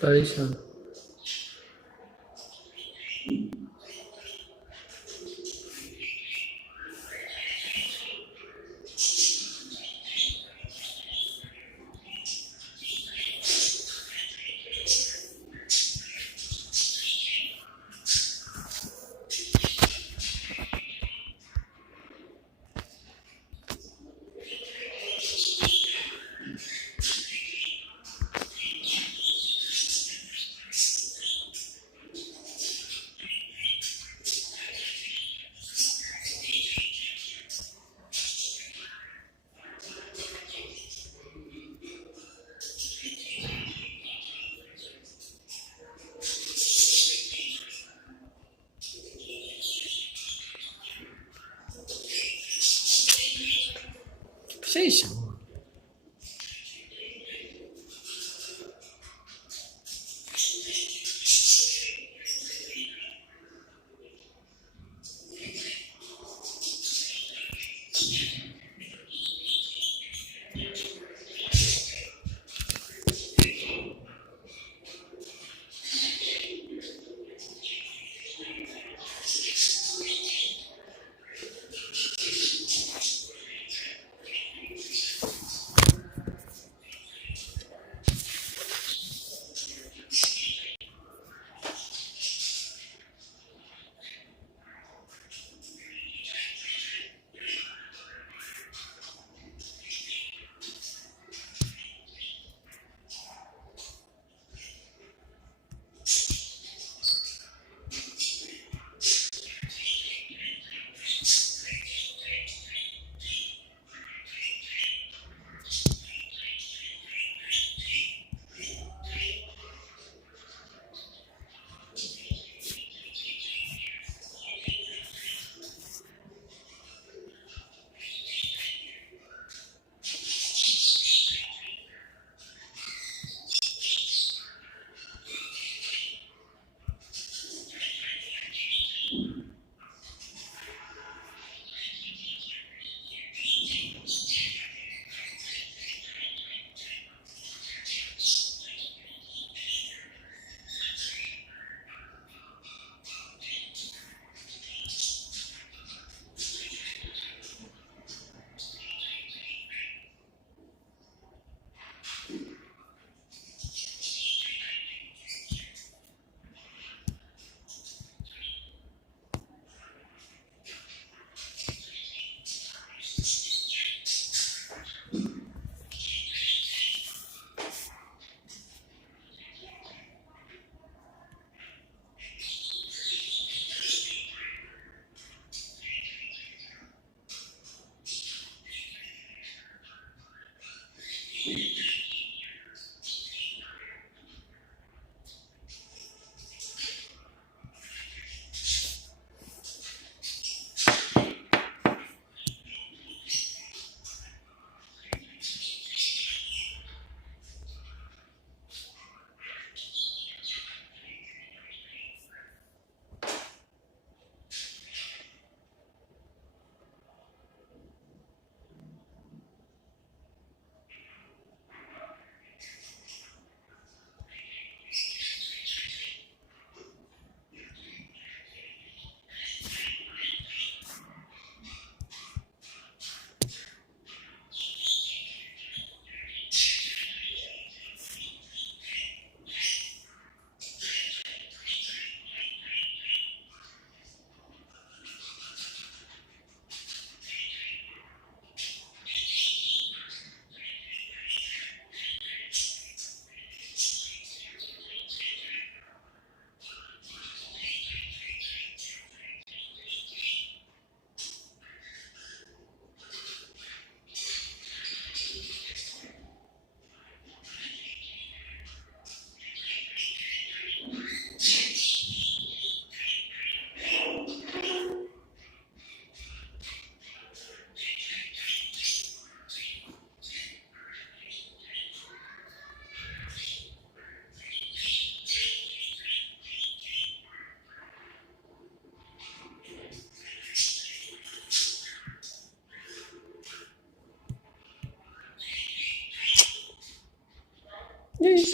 Barishal. Say some.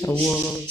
Oh,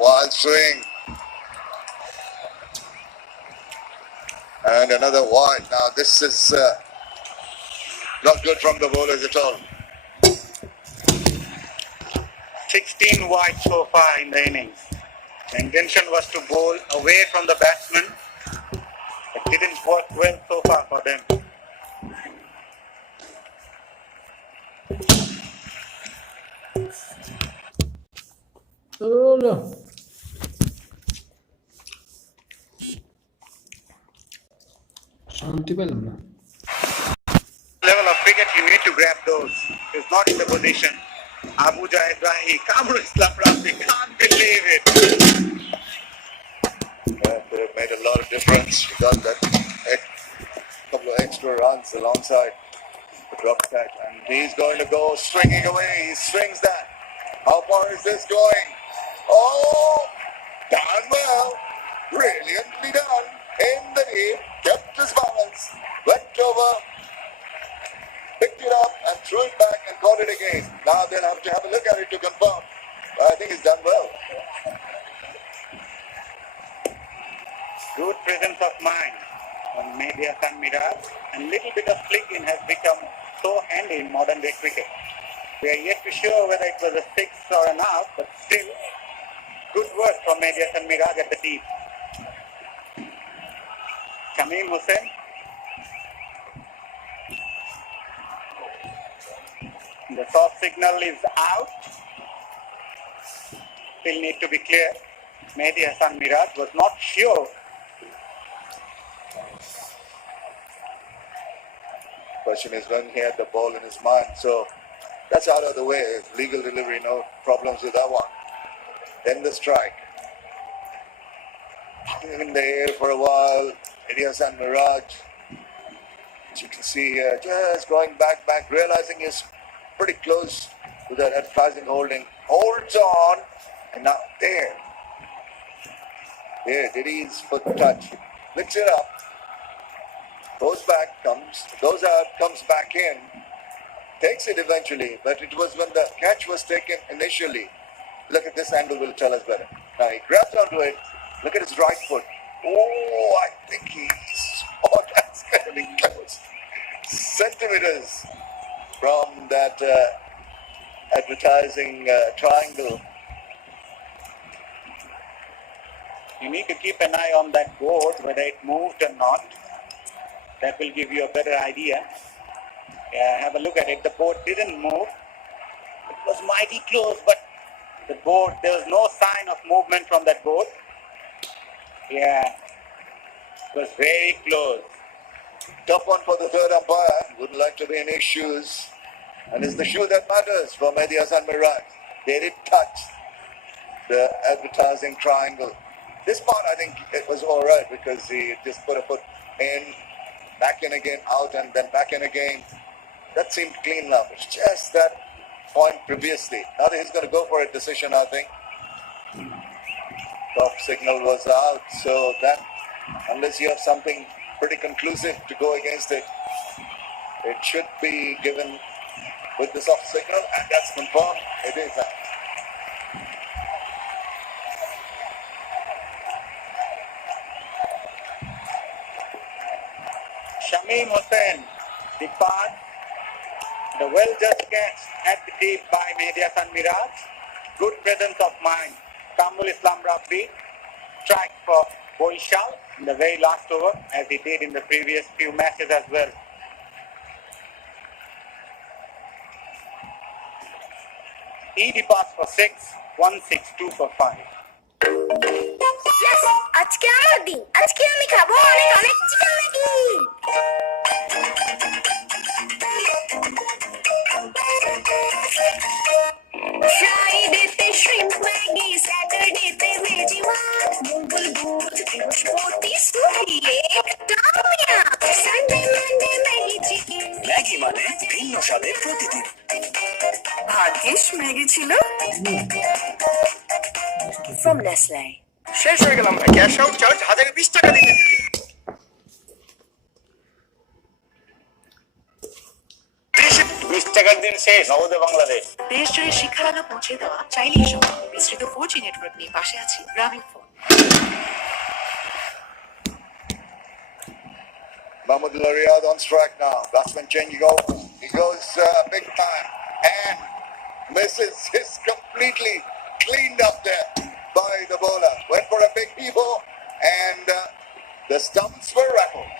Wild swing. And another wide. Now this is not good from the bowlers at all. 16 wide so far in the innings. The intention was to bowl away from the batsman. It didn't work well so far for them. oh no. Level Level of cricket, you need to grab those. He's not in the position. Abu Jaidrahi, Kamru Islam Ramzi, can't believe it. They have made a lot of difference. He got that couple of extra runs alongside the drop catch. And he's going to go swinging away. He swings that. How far is this going? Oh, done well. Brilliantly done. In the deep, kept his balance, went over, picked it up and threw it back and caught it again. Now they'll have to have a look at it to confirm. But I think he's done well. Good presence of mind on Media San Miraj, and little bit of flicking has become so handy in modern day cricket. We are yet to sure whether it was a six or an out, but still, good work from Media San Miraj at the deep. Shamim Hussain. The soft signal is out. Still need to be clear. Mehdi Hassan Miraj was not sure. Question is when he had the ball in his mind. So that's out of the way. Legal delivery, no problems with that one. Then the strike. In the air for a while. Elias and Miraj, as you can see here, just going back, realizing he's pretty close with that advertising holding, holds on, and now there, Diddy's foot touch, flicks it up, goes back, goes out, comes back in, takes it eventually, but it was when the catch was taken initially. Look at this angle, will tell us better. Now he grabs onto it, look at his right foot. Oh, I think that's going to be close. Centimeters from that advertising triangle. You need to keep an eye on that board, whether it moved or not. That will give you a better idea. Have a look at it. The board didn't move. It was mighty close, but the board, there was no sign of movement from that board. Yeah, it was very close. Tough one for the third umpire. Wouldn't like to be in his shoes. And it's the shoe that matters for Mehdi Hasan Miraj. They did touch the advertising triangle. This part, I think it was all right because he just put a foot in, back in again, out, and then back in again. That seemed clean now. It's just that point previously. Now that he's going to go for a decision, I think. Top signal was out, so that, unless you have something pretty conclusive to go against it, it should be given with the soft signal, and that's confirmed. It is that. Shamim Hussain departs. The well-just catch at the deep by Mehdi Hasan Miraj. Good presence of mind. Kamrul Islam Rabbi strike for Barishal in the very last over, as he did in the previous few matches as well. He departs for 6, 162 for 5. Yes, আজকে আমার দিন। আজকে আমি খাবো অনেক অনেক chicken Maggi. ফ্রাইডেতে shrimp Maggi, স্যাটারডেতে ভেজি ওয়ান, মঙ্গল বুধ বৃহস্পতি সুপি একদম yum. Sunday Monday Maggi chicken. Maggi মানে ভিন্ন স্বাদের প্রতিদিন। ভাগ্যিস ম্যাগি ছিল from Nestle। শেষ হয়ে গেলাম না, ক্যাশ আউট চার্জ 1020 টাকা দিতে দিতে। 20 টাকার দিন শেষ, নগদে বাংলাদেশ। দেশ জুড়ে শিক্ষার আলো পৌঁছে দেওয়া চাইলেই সম্ভব। বিস্তৃত 4G নেটওয়ার্ক নিয়ে পাশে আছি গ্রামীণ phone. Mahmoud Riyad on strike now. Batsman changing over. He goes big time and misses. Is completely cleaned up there by the bowler. Went for a big evo and the stumps were rattled.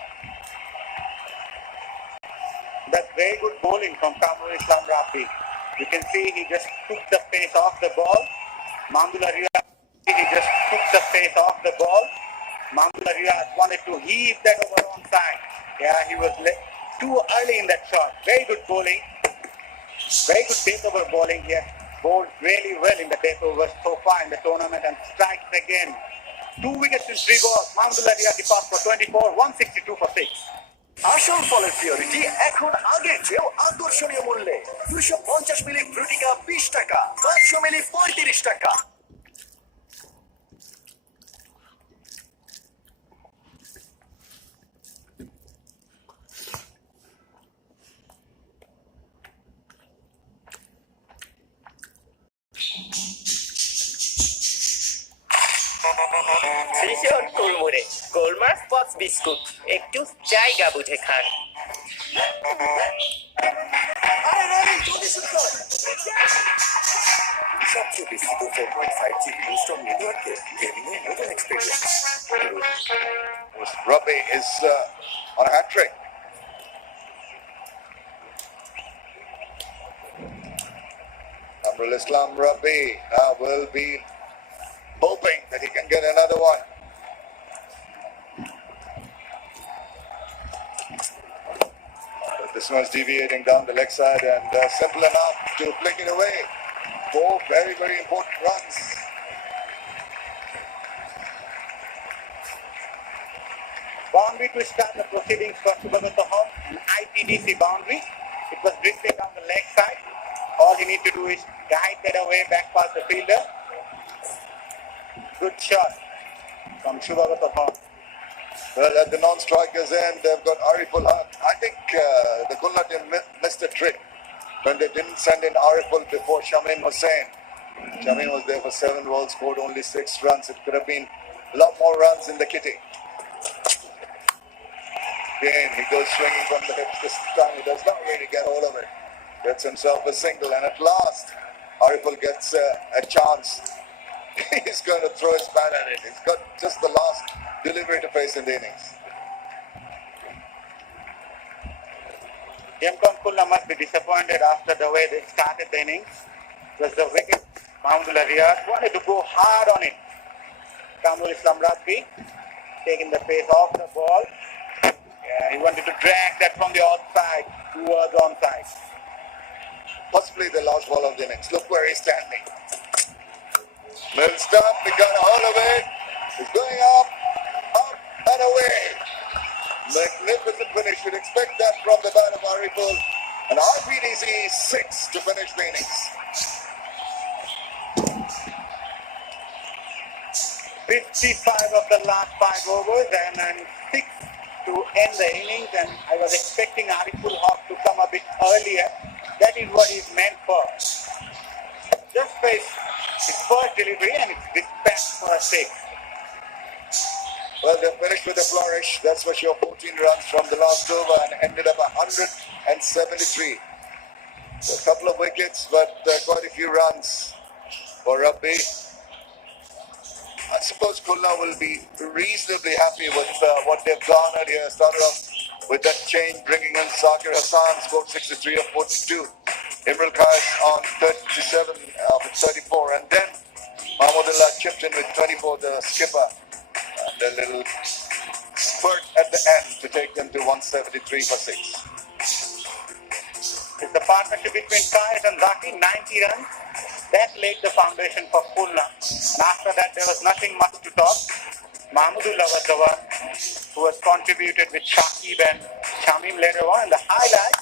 That's very good bowling from Kamrul Islam Rabbi. You can see he just took the pace off the ball. Mahmoud Riyad, he just took the pace off the ball. Mahmoud Riyad wanted to heave that over onside. Yeah, he was too early in that shot. Very good bowling. Very good death over bowling here. Bowled really well in the death overs so far in the tournament and strikes again. 2 wickets in 3 balls. Mahmoud Riyad departs for 24, 162 for 6. আসল ফলের purity এখন আগের চেয়েও আকর্ষণীয় মূল্যে। 250 মিলি ফ্রুটিকা 20 টাকা, 500 মিলি 35 টাকা। ভীষণ কুড়মুড়ে গোলমার্ক বক্স বিস্কুট, একটু জায়গা বুঝে খান। সবচেয়ে বিস্তৃত 4.5G ব্লুস্টর নেটওয়ার্কে গেমিংয়ের নতুন experience. Rabbi is on a hat trick. Kamrul Islam Rabbi now will be hoping that he can get another one. But this one's deviating down the leg side and simple enough to flick it away. 4 very, very important runs. Boundary to start the proceedings for Subhagatahom, an IPDC boundary. It was drifted down the leg side. All he needs to do is shot from Shubhagato Horn. Well, at the non-strikers end, they've got Ariful Haq. I think the Khulna team missed a trick when they didn't send in Ariful before Shamim Hussain. Shamim was there for 7 balls, scored only 6 runs. It could have been a lot more runs in the kitty. Again, he goes swinging from the hips this time. He does not really get hold of it. Gets himself a single, and at last, Ariful gets a chance. He's going to throw his bat at it. He's got just the last delivery to face in the innings. Dhaka Khulna must be disappointed after the way they started the innings. It was the wicket. Mahmudullah Riyad wanted to go hard on it. Kamrul Islam Rabbi taking the pace off the ball. Yeah, he wanted to drag that from the outside towards onside. Possibly the last ball of the innings. Look where he's standing. Middle stump, he got a hold of it. He's going up and away. Magnificent finish. You'd expect that from the bat of Ariful. An RPDC 6 to finish the innings. 55 of the last 5 overs and then 6 to end the innings, and I was expecting Ariful Haq to come a bit earlier. That is what he's meant for. Just faced his first delivery and it's dispatched for a 6. Well, they finished with a flourish. That's for sure. 14 runs from the last over and ended up 173. So a couple of wickets, but quite a few runs for Rabbi. I suppose Khulna will be reasonably happy with what they've garnered here. Started off with that change, bringing in Zakir Hassan, scored 63 of 42. Imrul Kais on 37 of 34. And then Mahmudullah chipped in with 24, the skipper. And a little spurt at the end to take them to 173 for 6. It's the partnership between Kais and Zaki, 90 runs. That laid the foundation for Khulna. And after that, there was nothing much to talk. Mahmudullah was the one who was contributed with Shakib and Shamim later on. And the highlight,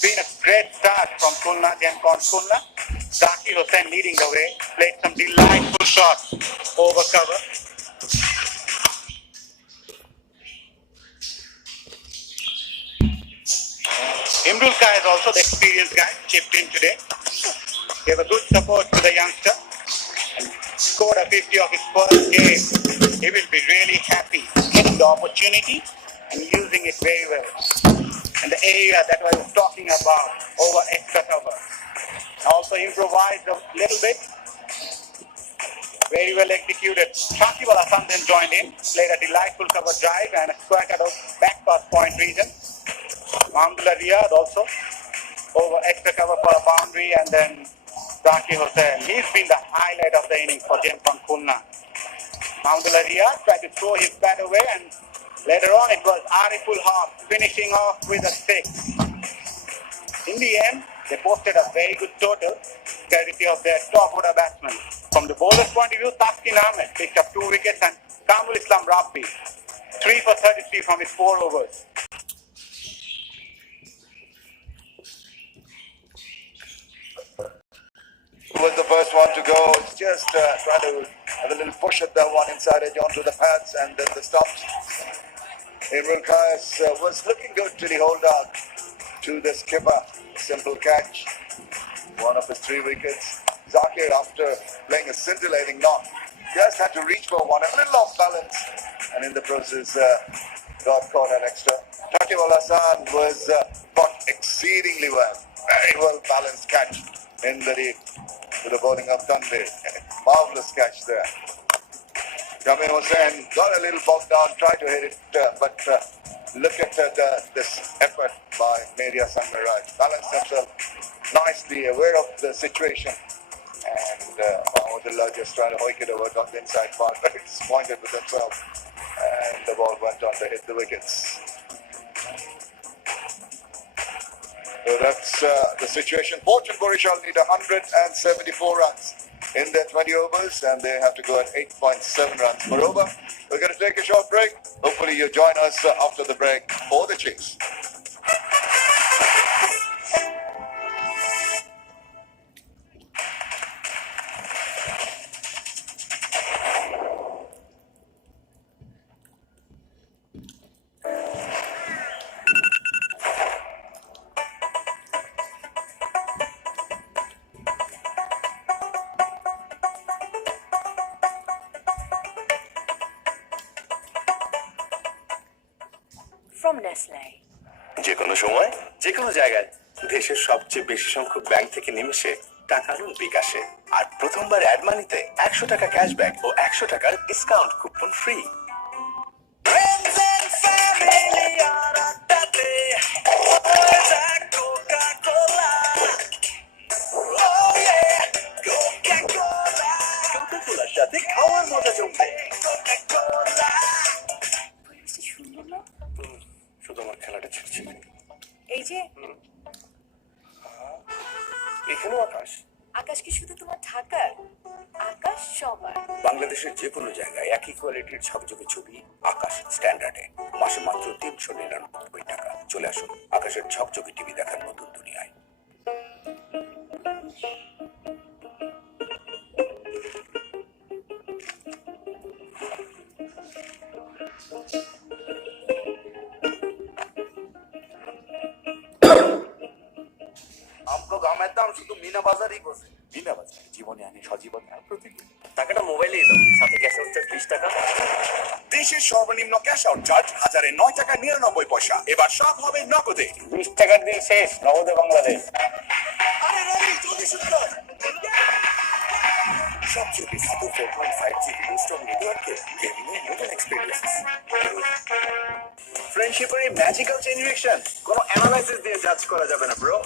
been a great start from Khulna, Dhaka Khulna. Zakir Hussain leading the way, played some delightful shots over cover. Imrul Kais is also the experienced guy, chipped in today. Gave a good support to the youngster and scored a 50 of his first game. He will be really happy getting the opportunity and using it very well. And the area that I was talking about over extra cover. Also improvised a little bit. Very well executed. Shakib Al Hassan then joined in, played a delightful cover drive and a square cut out back pass point region. Mahmudullah Riyad also over extra cover for a boundary, and then Zakir Hussain. He's been the highlight of the innings for Dhaka Khulna. Mahmudullah Riyad tried to throw his bat away, and later on it was Ariful Haq finishing off with a 6. In the end, they posted a very good total, courtesy of their top order batsmen. From the bowler's point of view, Taskin Ahmed picked up 2 wickets and Kamrul Islam Rabbi 3 for 33 from his 4 overs. Was the first one to go. It's just trying to have a little push at that one inside edge onto the pads and then the stumps. Imrul Kais was looking good till he held out to the skipper. Simple catch. One of his 3 wickets. Zakir, after playing a scintillating knock, just had to reach for one, a little off balance, and in the process got caught an extra. Shakib Al Hassan was caught exceedingly well. Very well balanced catch in the deep to the bowling of Dundee. Marvelous catch there. Shamim Hussain got a little bogged down, tried to hit it, but look at this effort by Media Sangmaraj. Balanced himself nicely, aware of the situation. And Mahmudullah just trying to hoik it over, got the inside part, but it's disappointed with himself. And the ball went on to hit the wickets. So that's the situation. Fortune Barishal need 174 runs in their 20 overs, and they have to go at 8.7 runs per over. We're going to take a short break. Hopefully you join us after the break for the chase. from Nestle. যে কোনো সময় যে কোনো জায়গায় দেশের সবচেয়ে বেশি সংখ্যক ব্যাংক থেকে নিমেষে টাকা আনুন বিকাশে। আর প্রথমবার অ্যাড মানিতে 100 টাকা ক্যাশব্যাক ও 100 টাকার ডিসকাউন্ট কুপন ফ্রি। সাথে খাওয়ার মজা জমবে। শুধু আমার খেলাটা ছিড়ছে। এই যে এখানেও আকাশ। আকাশ কি শুধু তোমার ঢাকার? আকাশ সবার। বাংলাদেশের যে কোনো জায়গায় একই কোয়ালিটির ঝকঝকে ছবি আকাশ স্ট্যান্ডার্ডে মাসে মাত্র 399 টাকা। চলে আসুন আকাশের ঝকঝকে টিভি দেখার নতুন দুনিয়ায়। আমগো গামের দাম শুধু মিনা বাজারই বসে। বিনা বাজার জীবনে আনি সজীবন প্রতিদিন। টাকাটা মোবাইলে দাও, সাথে ক্যাশ আউট চার্জ 20 টাকা। দেশের সর্বনিম্ন ক্যাশ আউট চার্জ 1009 টাকা 99 পয়সা। এবার সব হবে নগদে। 20 টাকার দিন শেষ, নগদে বাংলাদেশ। আরে রবি জলদি শুরু কর। সবচেয়ে বেশি তো 4.5 জিবি ইনস্টল নেটওয়ার্কে গেমিং এর নতুন এক্সপেরিয়েন্স। ফ্রেন্ডশিপের এই ম্যাজিক্যাল চেইন রিঅ্যাকশন কোনো অ্যানালাইসিস দিয়ে জাজ করা যাবে না ব্রো।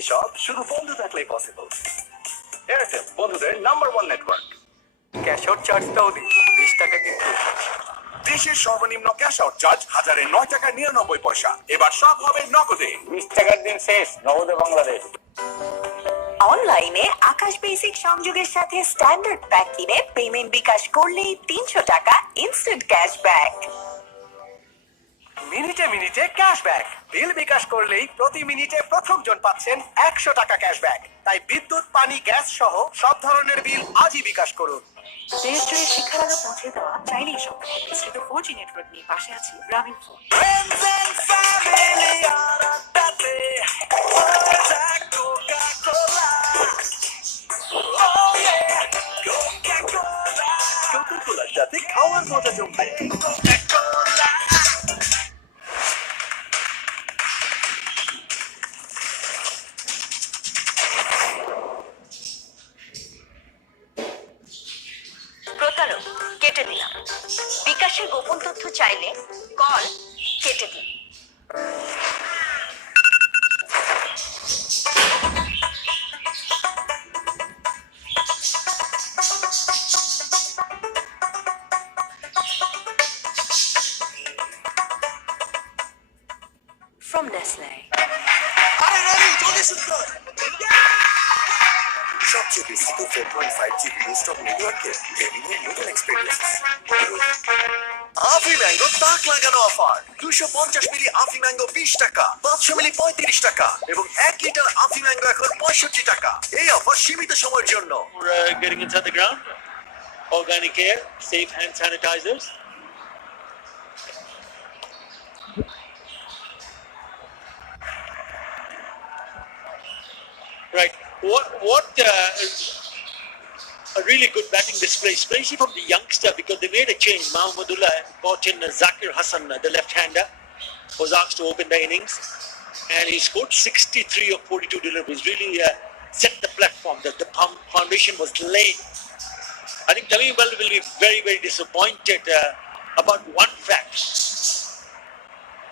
এসব শুধু বন্ধু থাকলেই পসিবল। এয়ারটেল বন্ধুদের নাম্বার 1 নেটওয়ার্ক। ক্যাশ আউট চার্জটাও দিন 20 টাকা কিন্তু। দেশের সর্বনিম্ন ক্যাশ আউট চার্জ 1009 টাকা 99 পয়সা। এবার সব হবে নগদে। 20 টাকার দিন শেষ, নগদে বাংলাদেশ। অনলাইনে আকাশ বেসিক সংযোগের সাথে স্ট্যান্ডার্ড প্যাক কিনে পেমেন্ট বিকাশ করলেই 300 টাকা ইনস্ট্যান্ট ক্যাশব্যাক। মিনিটে মিনিটে ক্যাশব্যাক। বিল বিকাশ করলেই প্রতি মিনিটে প্রথম জন পাচ্ছেন 100 টাকা ক্যাশব্যাক। তাই বিদ্যুৎ, পানি, গ্যাস সহ সব ধরনের বিল আজই বিকাশ করুন। দেশ জুড়ে শিক্ষার আলো পৌঁছে দেওয়া চাইলেই সম্ভব। বিস্তৃত 4G নেটওয়ার্ক নিয়ে পাশে আছি গ্রামীণ ফোন। কোকাকোলার সাথে খাওয়ার মজা জমবে। প্রতারক কেটে দিলাম। বিকাশের গোপন তথ্য চাইলে কল কেটে দিন। From Nestle. আরে রবি জলদি শুরু কর। সবচেয়ে বেশি তো 4.5 জিবি ইনস্টল নেটওয়ার্কে গেমিং এর নতুন এক্সপেরিয়েন্স। আফি ম্যাঙ্গো তাক লাগানো অফার। 250 মিলি আফি ম্যাঙ্গো 20 টাকা, 500 মিলি 35 টাকা এবং 1 লিটার আফি ম্যাঙ্গো এখন 65 টাকা। এই অফার সীমিত সময়ের জন্য। We're getting inside the ground. Organic air, safe hand sanitizers. Right. What a really good batting display, especially from the youngster, because they made a change. Mahmudullah brought in Zakir Hassan, the left-hander, was asked to open the innings, and he scored 63 of 42 deliveries. Really set the platform. The foundation was laid. I think Tamim Iqbal will be very, very disappointed about one fact.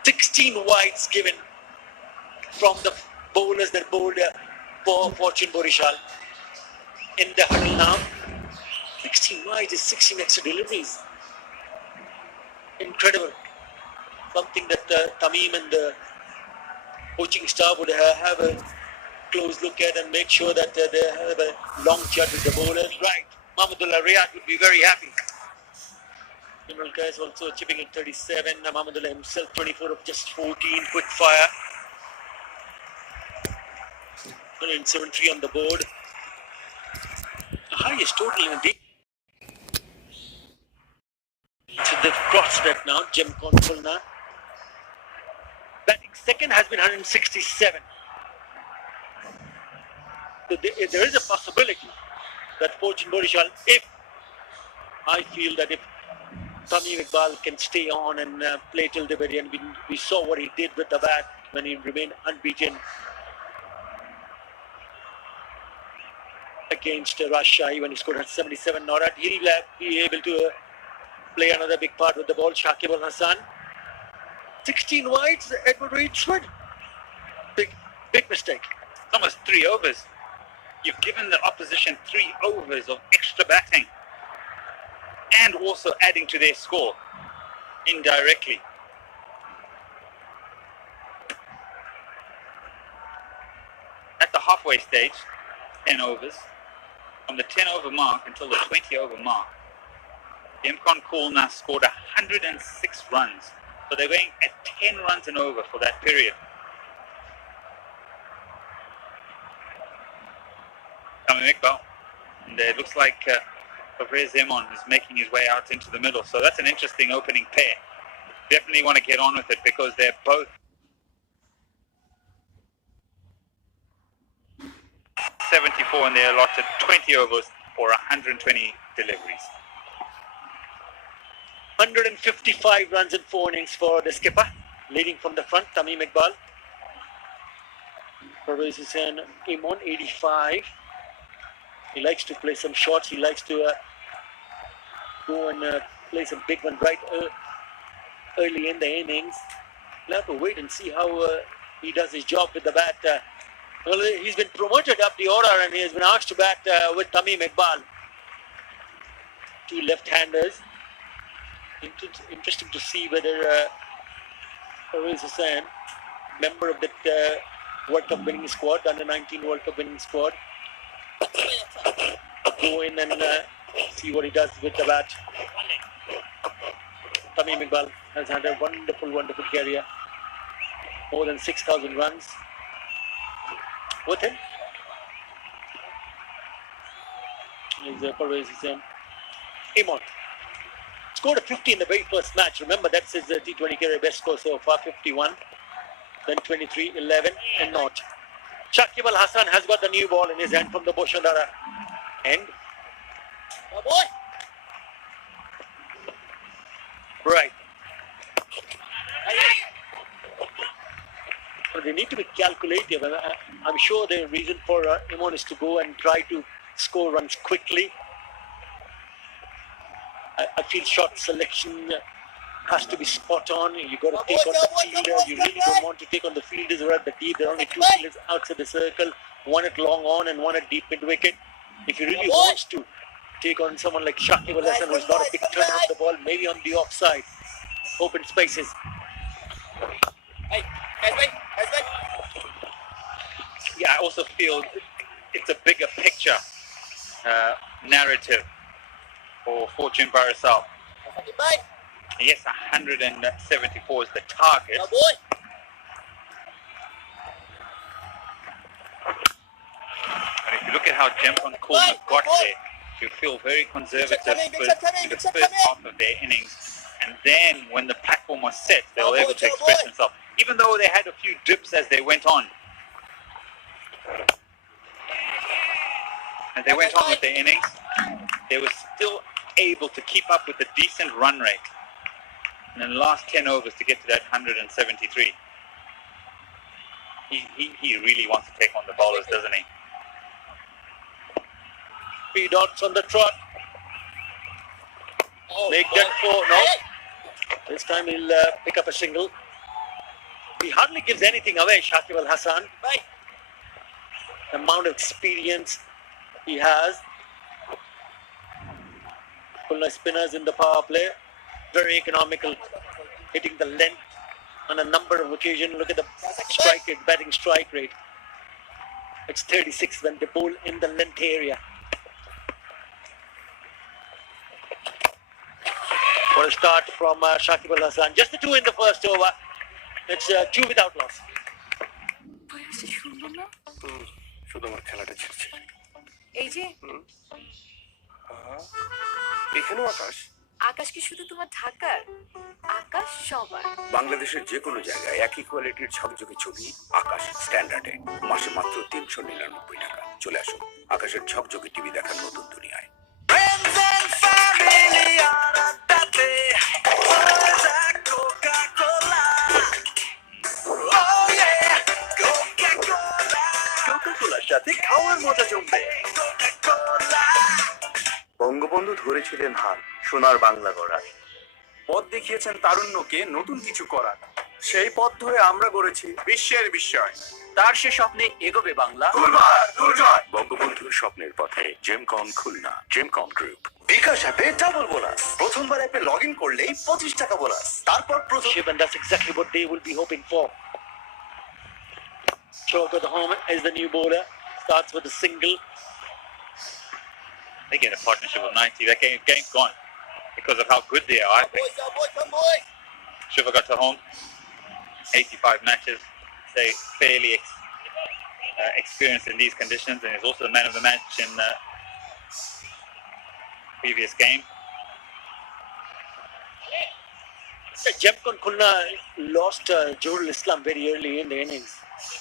16 wides given from the bowlers that bowled for Fortune Barishal in the huddle now. 16 wides is 16 extra deliveries. Incredible. Something that Tamim and the coaching staff would have a close look at and make sure that they have a long chat with the bowlers. Right. Mahmudullah Riyad would be very happy. Imran Qais also chipping in 37. Mahmudullah himself 24 of just 14. Quick fire. 173 on the board. The highest total in a day. So they've crossed that now. Dhaka Khulna. Batting second has been 167. So there is a possibility that Fortune Barishal, if I feel that if Tamim Iqbal can stay on and play till the very end. We saw what he did with the bat when he remained unbeaten against Rajshahi when he scored 177 not out. He'll be able to play another big part with the ball. Shakib Al Hasan. 16 wides, Edward Reedsford. Big mistake. Almost 3 overs. You've given the opposition 3 overs of extra batting and also adding to their score indirectly. At the halfway stage, 10 overs. From the 10 over mark until the 20 over mark, Dhaka Khulna scored 106 runs. So they're going at 10 runs and over for that period. Tamim Iqbal, and it looks like Fabriz Zemon is making his way out into the middle. So that's an interesting opening pair. Definitely want to get on with it because they're both 74 and they're allotted 20 overs for 120 deliveries. 155 runs in 4 innings for the skipper, leading from the front, Tamim Iqbal. Parvez Hussain, Imon, 85. He likes to play some shots. He likes to go and play some big one right early in the innings. We'll have to wait and see how he does his job with the bat. Well, he's been promoted up the order and he has been asked to bat with Tamim Iqbal. 2 left-handers. Interesting to see whether Parvez Hussain, member of that World Cup winning squad, under 19 World Cup winning squad, go in and see what he does with the bat. Tamim Iqbal has had a wonderful career. More than 6,000 runs with him. Is Parvez Hussain. Imon scored a 50 in the very first match. Remember, that's his T20 career best score so far, 51. Then 23, 11 and not. Shakib Al Hasan has got the new ball in his hand from the Boshandara end. Oh boy! Right. So they need to be calculative. I'm sure the reason for Imon is to go and try to score runs quickly. I feel shot selection has to be spot on. You got to take on the fielder. You really don't want to take on the fielders who are at the deep. There are only 2 fielders outside the circle, one at long on and one at deep mid wicket. If you really want to take on someone like Shakib Al Hasan, who's not a big turner of the ball, maybe on the offside, open spaces. Yeah, I also feel it's a bigger picture narrative for Fortune Barishal. Yes, 174 is the target. And if you look at how Dhaka Khulna got there, you feel very conservative in the first half of their innings. And then when the platform was set, they were able to express themselves. Even though they had a few dips as they went on. As they went on with their innings, they were still able to keep up with a decent run rate. And in the last 10 overs to get to that 173. He really wants to take on the bowlers, doesn't he? 3 dots on the trot. Make that 4. No. This time he'll pick up a single. He hardly gives anything away, Shakib Al Hasan. The amount of experience he has. Khulna spinners in the power play. Very economical. Hitting the length on a number of occasions. Look at the strike rate, batting strike rate. It's 36 when they bowl in the length area. What a start from Shakib Al Hasan. Just the 2 in the first over. It's 2 without loss. শুধু আমার খেলাটা ছিড়ছে এই যে এখানেও আকাশ আকাশ কি শুধু তোমার ঢাকার আকাশ সবার বাংলাদেশের যে কোনো জায়গায় একই কোয়ালিটির ঝকঝকে ছবি আকাশ স্ট্যান্ডার্ডে মাসে মাত্র 399 টাকা চলে আসুন আকাশের ঝকঝকে টিভি দেখার নতুন দুনিয়ায় সাথে খাওয়ার মজা জমবে। বঙ্গবন্ধু ধরেছিলেন হাল সোনার বাংলা গড়ার, পথ দেখিয়েছেন তারুণ্যকে নতুন কিছু করার। সেই পথ ধরে আমরা গড়েছি বিশ্বের বিস্ময়। তার সে স্বপ্নে এগোবে বাংলা। বঙ্গবন্ধুর স্বপ্নের পথে জেমকন খুলনা, জেমকন গ্রুপ। বিকাশ অ্যাপে ডাবল বোনাস, প্রথমবার অ্যাপে লগ ইন করলেই 25 টাকা বোনাস, তারপর প্রথম। And that's exactly what they will be hoping for. Choke at home is the new bowler. Starts with a single. They get a partnership of 90. That game's gone because of how good they are. I think Shiva got to home. 85 matches. They fairly experienced in these conditions, and he's also the man of the match in the previous game. Jemkon Khulna lost Johul Islam very early in the innings.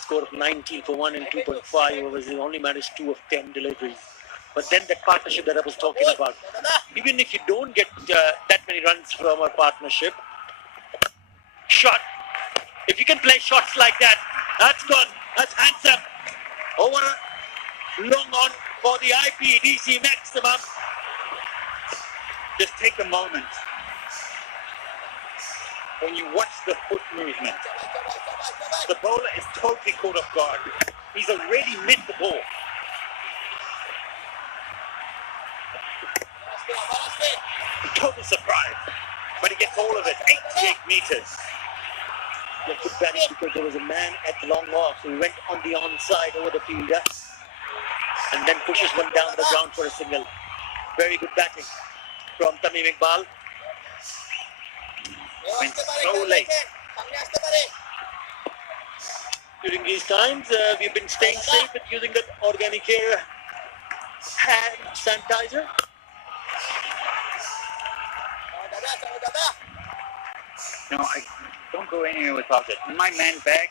Score of 19 for 1 and 2.5 overs. He only managed 2 of 10 deliveries. But then that partnership that I was talking about, even if you don't get that many runs from a partnership, shot. If you can play shots like that, that's gone. That's handsome. Over long on for the IPDC maximum. Just take a moment when you watch the foot movement. The bowler is totally caught off guard. He's already missed the ball. Total surprise, but he gets all of it. 88 meters. Yeah, good batting because there was a man at long off, so he went on the onside over the fielder and then pushes one down the ground for a single. Very good batting from Tamim Iqbal. Went so late. During these times, we've been staying safe with using that organic air hand sanitizer. No, I don't go anywhere without it. In my man bag,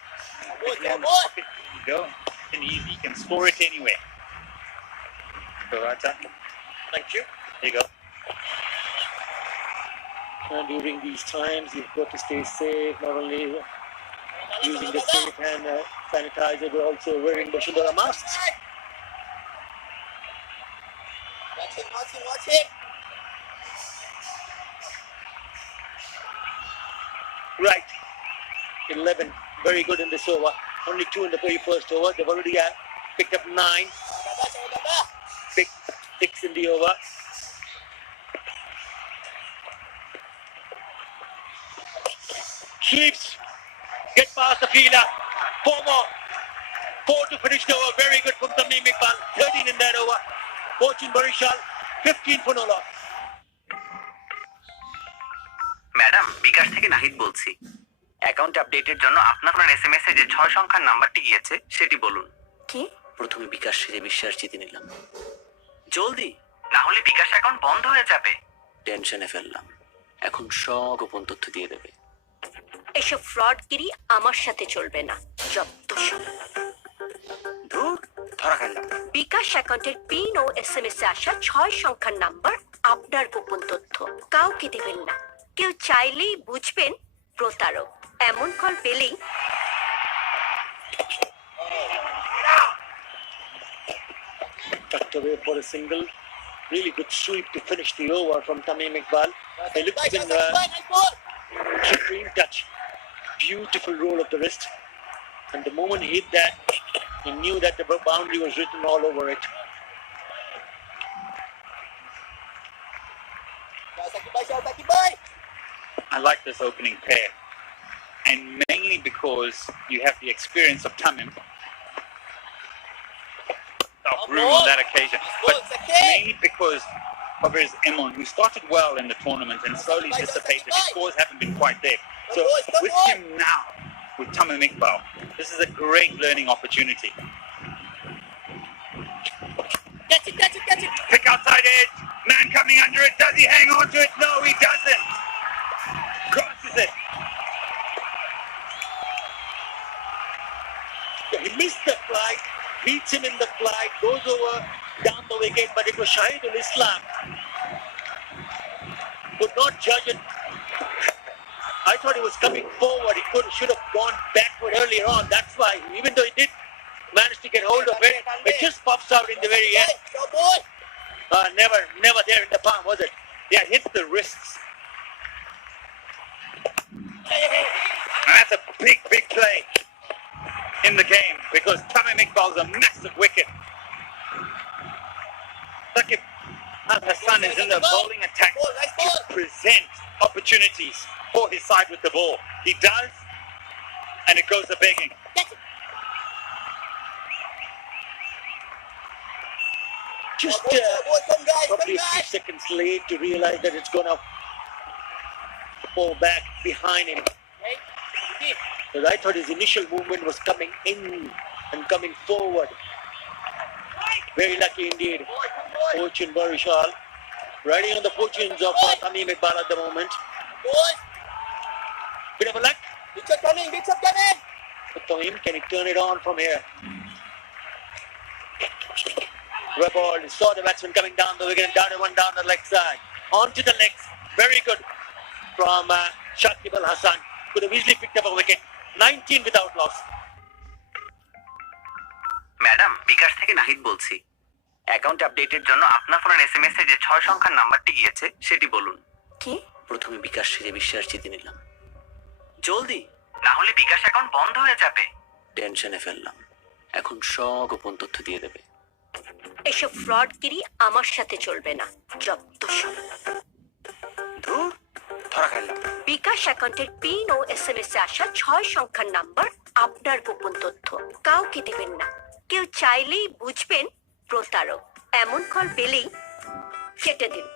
go. And he can score it anywhere. So, Raja, Thank you. here you go. And during these times, you've got to stay safe, not only using the safe hand sanitizer, but also wearing the Shundara masks. Right. 11. Very good in this over. Only 2 in the very first over. They've already picked up 9. Picked 6 in the over. Sweeps. Get past the fielder. 4 more. 4 to finish the over. Very good from Tamim Iqbal. 13 in that over. Fortune Barishal. 15 for no loss. Madam, বিকাশ থেকে নাহিদ বলছি। Account আপডেটের জন্য আপনার SMS এ যে 6 সংখ্যার নাম্বারটি গিয়েছে সেটি বলুন। কি? প্রথমে বিকাশ সেজে বিশ্বাস জিতে নিলাম, জলদি, না হলে বিকাশ অ্যাকাউন্ট বন্ধ হয়ে যাবে। টেনশনে ফেললাম, এখন সব গোপন তথ্য দিয়ে দেবে। এসব ফ্রডগিরি আমার সাথে চলবে না। যত সব ধুর, ধরা খেললাম। বিকাশ অ্যাকাউন্টের পিন ও এসএমএস এ আসা 6 সংখ্যার নাম্বার আপনার গোপন তথ্য কাউকে দেবেন না। কেউ চাইলেই বুঝবেন প্রতারক। এমন কল পেলেই Tucked away for a single. Really good sweep to finish the over from Tamim Iqbal. He looks in supreme touch. Beautiful roll of the wrist. And the moment he hit that, he knew that the boundary was written all over it. I like this opening pair, and mainly because you have the experience of Tamim. Through on that occasion, but mainly because of his Emon, who started well in the tournament and slowly dissipated. His scores haven't been quite there. So with him now, with Tamim Iqbal, this is a great learning opportunity. Catch it. Pick outside edge, man coming under it. Does he hang on to it? No, he doesn't. Crosses it. He missed the flight, beats him in the flight, goes over down the wicket, but it was Shahidul Islam. Could not judge it. I thought he was coming forward. He should have gone backward earlier on. That's why, even though he did manage to get hold of it, it very end. Never there in the palm, was it? Yeah, hit the wrists. And that's a big play in the game because Tamim Iqbal's a massive wicket. Sakib Al Hassan is in the bowling attack to present opportunities for his side with the ball. He does, and it goes a begging. Just probably a few seconds late to realize that it's going to fall back behind him. Because I thought his initial movement was coming in and coming forward. Very lucky indeed. Fortune Barishal riding on the fortunes of Tamim Iqbal at the moment. Bit of a luck. Big shot coming. But Tamim, can he turn it on from here? Red ball, saw the batsman coming down the wicket, down the leg side. On to the legs. Very good from Shakib Al Hassan. Could have easily picked up a wicket. 19 without loss. Madam বিকাশ থেকে নাহিদ বলছি। Account আপডেটের জন্য আপনার ফোনের SMS এ যে 6 সংখ্যার নাম্বারটি গিয়েছে সেটি বলুন। কি? প্রথমে বিকাশ থেকে বিশ্বাস জিতে নিলাম, জলদি, না হলে বিকাশ অ্যাকাউন্ট বন্ধ হয়ে যাবে। টেনশনে ফেললাম, এখন সব গোপন তথ্য দিয়ে দেবে। এসব ফ্রডগিরি আমার সাথে চলবে না। যত সব ধুর, ধরা খাইলাম। বিকাশ অ্যাকাউন্টের পিন ও এসএমএস এ আসা 6 সংখ্যার নাম্বার আপনার গোপন তথ্য কাউকে দেবেন না। কেউ চাইলেই বুঝবেন প্রতারক। এমন কল পেলেই কেটে দিন।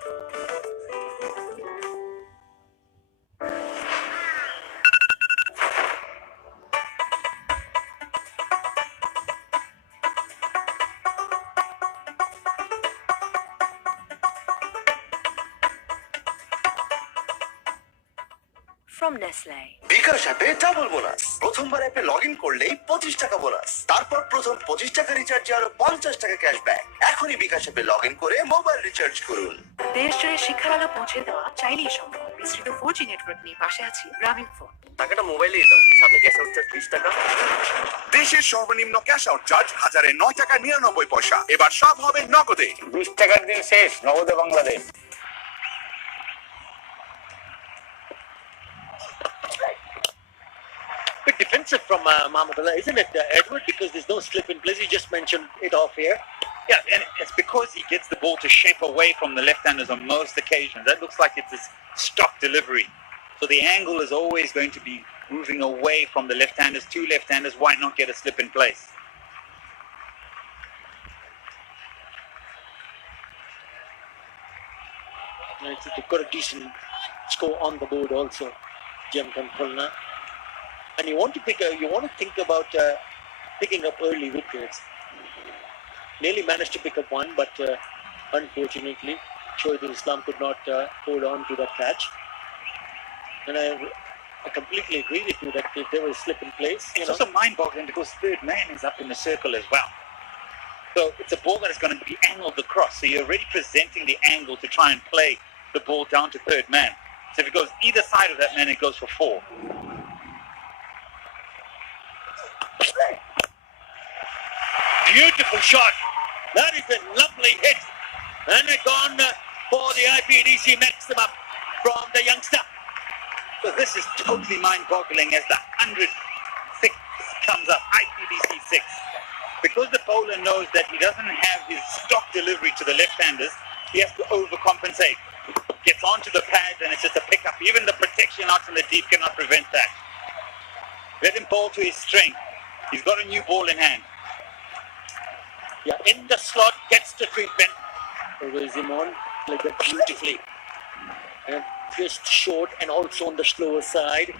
From Nestle. বিকাশ অ্যাপে ডাবল বোনাস। প্রথমবার অ্যাপে লগ ইন করলেই 25 টাকা বোনাস, তারপর প্রথম 25 টাকা রিচার্জে আরো 50 টাকা ক্যাশব্যাক। এখনই বিকাশ অ্যাপে লগ ইন করে মোবাইল রিচার্জ করুন। দেশ জুড়ে শিক্ষার আলো পৌঁছে দেওয়া চাইলেই সম্ভব। বিস্তৃত 4G নেটওয়ার্ক নিয়ে পাশে আছি গ্রামীণ ফোন। টাকাটা মোবাইলেই দাও, সাথে ক্যাশ আউট চার্জ 20 টাকা। দেশের সর্বনিম্ন ক্যাশ আউট চার্জ 1009 টাকা 99 পয়সা। এবার সব হবে নগদে। 20 টাকার দিন শেষ, নগদে Bangladesh. Bit defensive from Mahmudullah, isn't it, Edward? Because there's no slip in place. You just mentioned it off here. Yeah, and it's because he gets the ball to shape away from the left-handers on most occasions. That looks like it's his stock delivery. So the angle is always going to be moving away from the left-handers. Two left-handers, why not get a slip in place? They've got a decent score on the board also, Dhaka Khulna. And you want to think about picking up early wickets. Nearly managed to pick up one, but unfortunately, Shoaib Islam could not hold on to that catch. And I completely agree with you that if there was a slip in place, It's also mind-boggling because third man is up in the circle as well. So it's a ball that is going to be angled across. So you're already presenting the angle to try and play the ball down to third man. So if it goes either side of that man, it goes for 4. Beautiful shot. That is a lovely hit. And it gone for the IPDC maximum from the youngster. So this is totally mind-boggling as the 106 comes up, IPDC 6. Because the bowler knows that he doesn't have his stock delivery to the left-handers, he has to overcompensate. Gets onto the pads and it's just a pickup. Even the protection out in the deep cannot prevent that. Let him bowl to his strength. He's got a new ball in hand. Yeah, in the slot, gets the treatment. Always him on like that beautifully. And just short and also on the slower side.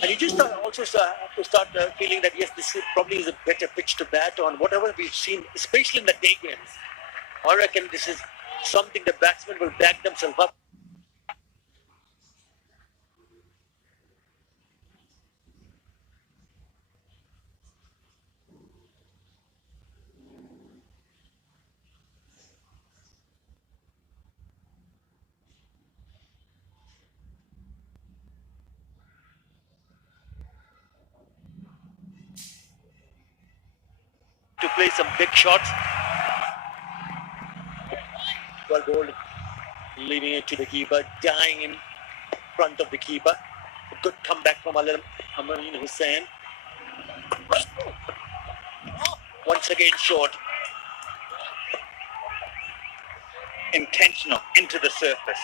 And you just also have to start feeling that yes, this probably is a better pitch to bat on. Whatever we've seen, especially in the day games, I reckon this is something the batsmen will back themselves up. To play some big shots. Well, goal, leaving it to the keeper, dying in front of the keeper. A good comeback from Amarin Hussain. Once again short. Intentional into the surface.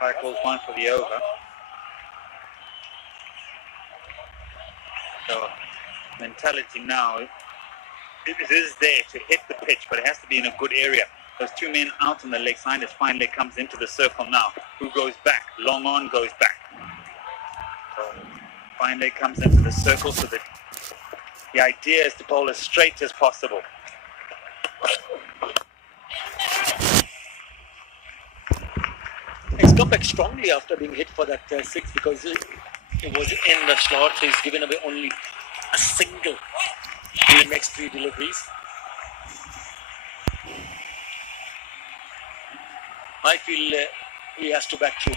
High calls one for the over. So mentality now it is there to hit the pitch, but it has to be in a good area. Those two men out on the leg side as fine leg comes into the circle now. Who goes back? Long on goes back. So fine leg comes into the circle so that the idea is to bowl as straight as possible. He's come back strongly after being hit for that six because it was in the slot. So he's given away only a single in the next three deliveries. I feel he has to back through.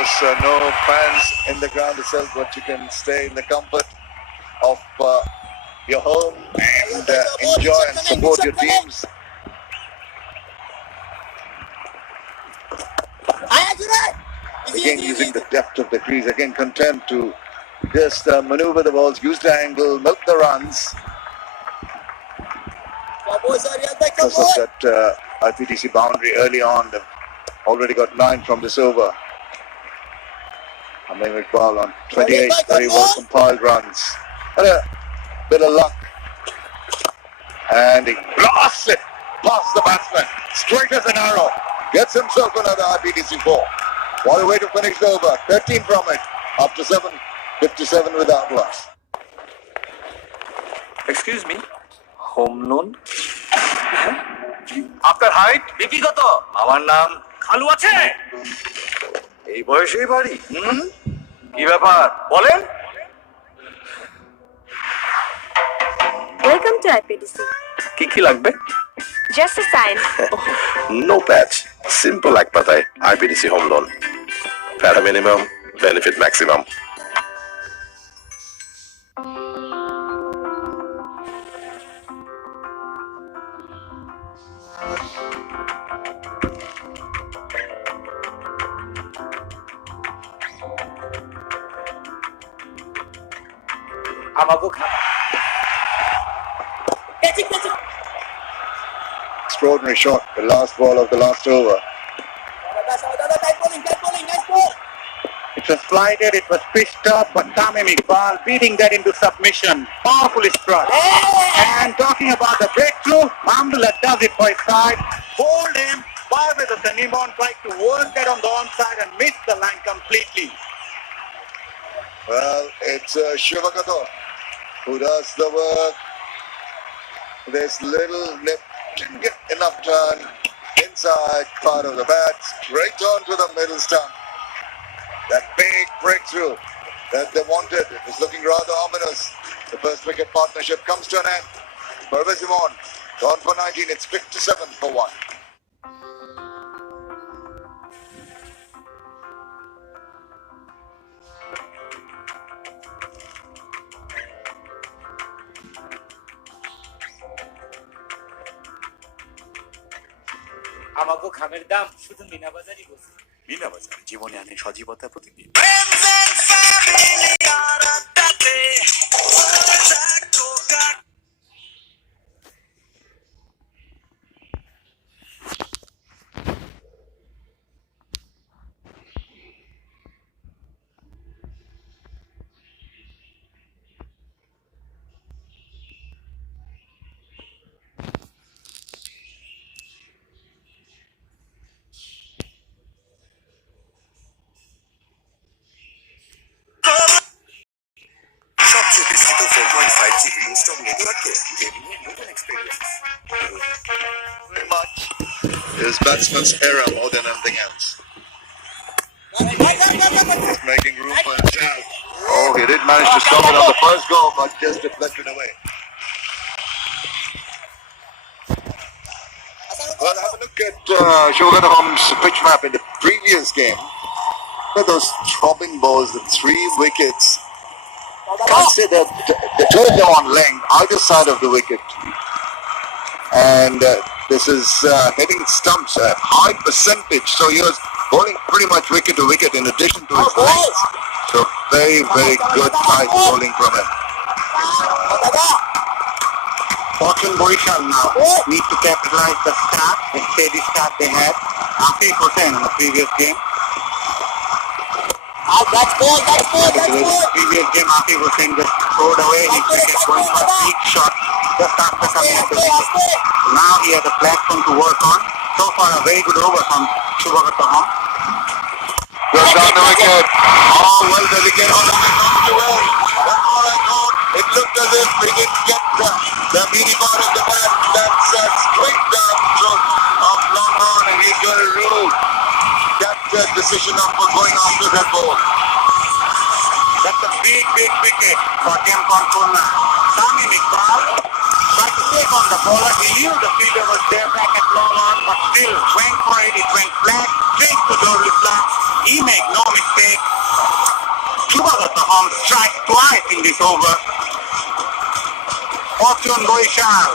course, no fans in the ground itself, but you can stay in the comfort of your home and enjoy and support your teams. Again, using the depth of the crease, again content to just maneuver the balls, use the angle, milk the runs. Because of that IPTC boundary early on, they've already got 9 from this over. Amir Iqbal on 28 very well compiled runs. And a bit of luck. And he blasts it past the batsman, straight as an arrow. Gets himself another IPTC 4. What a way to finish the over. 13 from it. Up to 7. 57 without loss. Excuse me home loan আপনার height BP কত আমার নাম খালু আছে এই বয়সেই বাড়ি কি ব্যাপার বলেন ওয়েলকাম টু আইপিডিসি। কি কি লাগবে জাস্ট আ সাইন। নো প্যাচ সিম্পল এক পাতায় আইপিডিসি হোম লোন প্যারা minimum benefit maximum Extraordinary shot, the last ball of the last over. It was flighted, it was pitched up, but Tamim Iqbal beating that into submission. Powerful struck. And talking about the breakthrough, Alhamdulillah does it for his side. Hold him, while with the Sanimon tried to work that on the onside and missed the line completely. Well, it's Shivakato who does the work. This little nip didn't get enough turn inside part of the bat, straight on to the middle stump. That big breakthrough that they wanted. It was looking rather ominous. The first wicket partnership comes to an end. Parvez Imon gone for 19. It's 57 for 1. আমাগো খামের দাম শুধু মিনা বাজারই বসে। মিনা বাজার জীবনে আনে সজীবতা প্রতিদিন Very much is batsman's error more than anything else. He's making room for himself. Oh, he did manage to stop it on the first go, but just deflected away. Well, have a look at Shoganahom's pitch map in the previous game. Look at those throbbing balls, the 3 wickets. Can't say that the 2 of them on length, either side of the wicket. And this is hitting stumps at high percentage. So he was bowling pretty much wicket to wicket in addition to his length. So very, very good tight bowling from him. Fortune Barishal now need to capitalize the start, the steady start they had. Afif Hussain in the previous game. That's good. Previous game, Afif Hussain just throwed away his wicket going for a big shot just after coming at the wicket. Now he has a platform to work on. So far, a very good over from Shubhakar. Goes down the wicket. Oh, well, the wicket on the well. That's all I thought. It looked as if we didn't get the meaty part of the bat. That's straight down throat of long on, and he's going to rule that decision of going after that ball. That's a big wicket for Dhaka Khulna. Tamim Iqbal tried to mistake on the bowler. He knew the fielder was there back at long on, but still went for it. It went flat, straight to Dorley flat. He made no mistake. Shubhagataham strike twice in this over. Fortune Barishal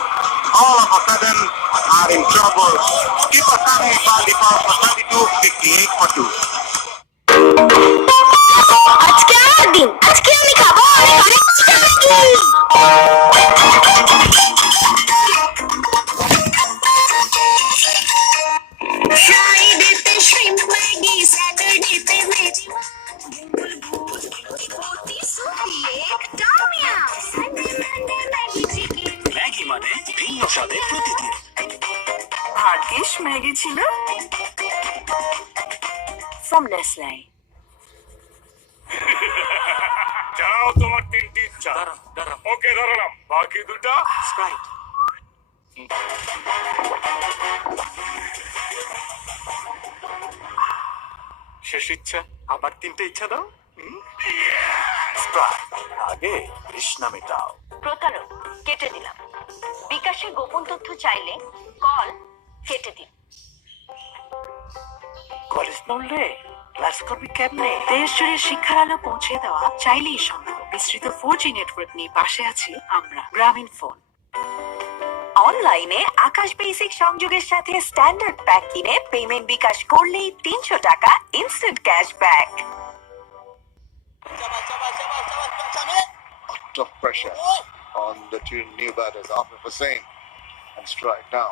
all of a sudden are in trouble. Skipper Sami called the power for 32, 58 for 2. আজকে আমার দিন আজকে আমি খাবো অনেক অনেক chicken ফ্রাইডেতে shrimp Maggi স্যাটারডেতে ভেজি ম্যাগি মানে ভিন্ন স্বাদের প্রতিদিন। ভাগ্যিস ম্যাগি ছিল from Nestle. যাও তোমার তিনটি ইচ্ছা। ওকে ধরলাম, বাকি দুটা Sprite. শেষ ইচ্ছা, আবার তিনটে ইচ্ছা দাও। স্প্রাইট, আগে তৃষ্ণা মেটাও। প্রতারক কেটে দিলাম। বিকাশে গোপন তথ্য চাইলে কল কেটে দিন। কলেজ পড়লে ক্লাস করবি কেমনে? দেশ জুড়ে শিক্ষার আলো পৌঁছে দেওয়া চাইলেই সম্ভব। বিস্তৃত 4G নেটওয়ার্ক নিয়ে পাশে আছি আমরা, গ্রামীণ ফোন। অনলাইনে আকাশ বেসিক সংযোগের সাথে স্ট্যান্ডার্ড প্যাক কিনে পেমেন্ট বিকাশ করলেই 300 টাকা instant cashback. Tough pressure on the two new batters after Hussain and strike now.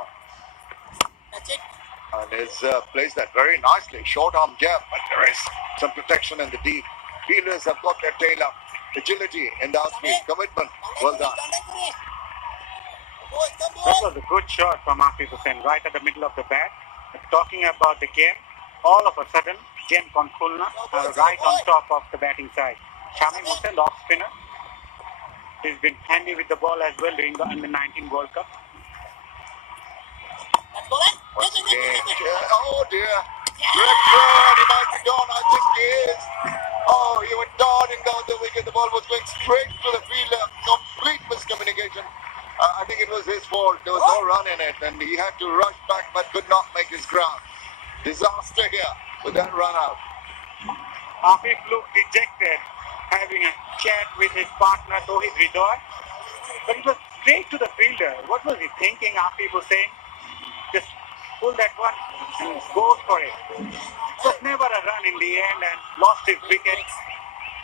And he's placed that very nicely, short arm jab, but there is some protection in the deep. Fielders have got their tail up, agility in the outfield, commitment. Well done. That was a good shot from Afif Hussain right at the middle of the bat. Talking about the game, all of a sudden, Dhaka Khulna are right on top of the batting side. Shamim Hussain, off spinner. He's been handy with the ball as well during the Under-19 World Cup. Once again, oh dear. Red card, he might be gone, I think he is. Oh, he went darting down the wicket, the ball was going straight to the fielder, complete miscommunication. I think it was his fault, there was no run in it, and he had to rush back but could not make his ground. Disaster here with that run out. Afif looked dejected, having a chat with his partner Tohid Ridoy, but it was straight to the fielder. What was he thinking? Afif Hussain just pull that one and goes for it. It was never a run in the end and lost his wicket.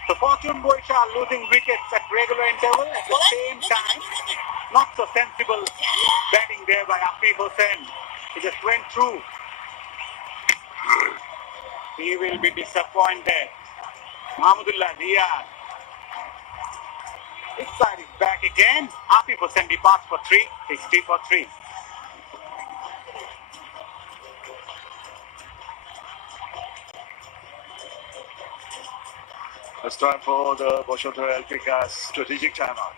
So Fortune Barishal losing wickets at regular interval at the same time. Not so sensible batting there by Afif Hussain. He just went through. He will be disappointed. Mahmudullah Diaz. This side is back again. Afif Hussain departs for 3, 60 for 3. It's time for the Boshoto Elpika strategic timeout.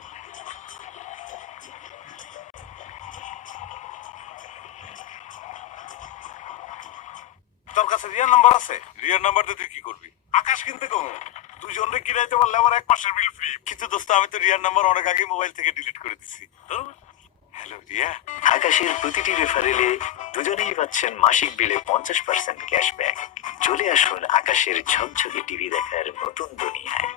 তোর কাছে রিয়ার number আছে? রিয়ার number দিয়ে তুই কি করবি? আকাশ কিনতে কম, দুজনে কিনাইতে পারলে আবার 1 মাসের বিল ফ্রি। কিন্তু দোস্ত, আমি তো রিয়ার নাম্বার অনেক আগে মোবাইল থেকে ডিলিট করে দিছি। হ্যালো রিয়া। আকাশের প্রতিটি রেফারেলে দুজনেই পাচ্ছেন মাসিক বিলে 50% ক্যাশব্যাক। চলে আসুন আকাশের ঝকঝকে টিভি দেখার নতুন দুনিয়ায়।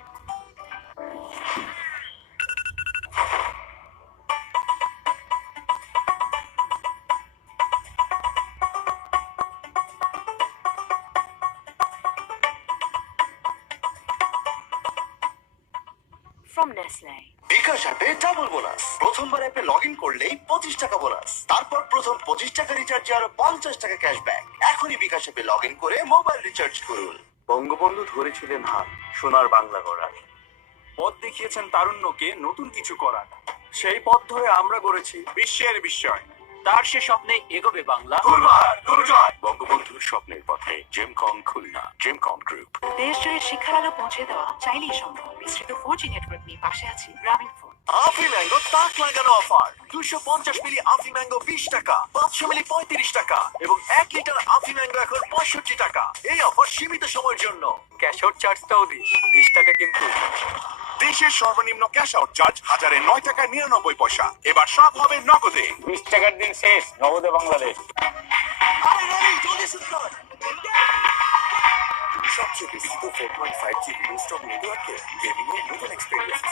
From Nestle. বিকাশ অ্যাপে ডাবল বোনাস। প্রথমবার অ্যাপে লগ ইন করলেই 25 টাকা বোনাস, তারপর প্রথম 25 টাকা রিচার্জে আরো 50 টাকা ক্যাশব্যাক। এখনই বিকাশ অ্যাপে লগ ইন করে মোবাইল রিচার্জ করুন। বঙ্গবন্ধু ধরেছিলেন হাত সোনার বাংলা গড়ার, পথ দেখিয়েছেন তারুণ্যকে নতুন কিছু করার। সেই পথ ধরে আমরা গড়েছি বিশ্বের বিস্ময়। তার সে স্বপ্নে এগোবে বাংলা। বঙ্গবন্ধুর স্বপ্নের পথে জেমকন খুলনা, জেমকন গ্রুপ। দেশ জুড়ে শিক্ষার আলো পৌঁছে দেওয়া চাইলেই সম্ভব। বিস্তৃত 4G নেটওয়ার্ক নিয়ে পাশে আছি গ্রামীণ ফোন। আফি ম্যাঙ্গো তাক লাগানো অফার। 250 মিলি আফি ম্যাঙ্গো 20 টাকা, 500 মিলি 35 টাকা এবং 1 লিটার আফি ম্যাঙ্গো এখন 65 টাকা। এই অফার সীমিত সময়ের জন্য। ক্যাশ আউট চার্জটাও 20 টাকা কিন্তু। দেশের সর্বনিম্ন ক্যাশ আউট চার্জ 1009 টাকা 99 পয়সা। এবার সব হবে নগদে। 20 টাকার দিন শেষ, নগদে বাংলাদেশ। সবচেয়ে বিস্তৃত 4.5G রুফটপ নেটওয়ার্কে গেমিং এর নতুন এক্সপেরিয়েন্স।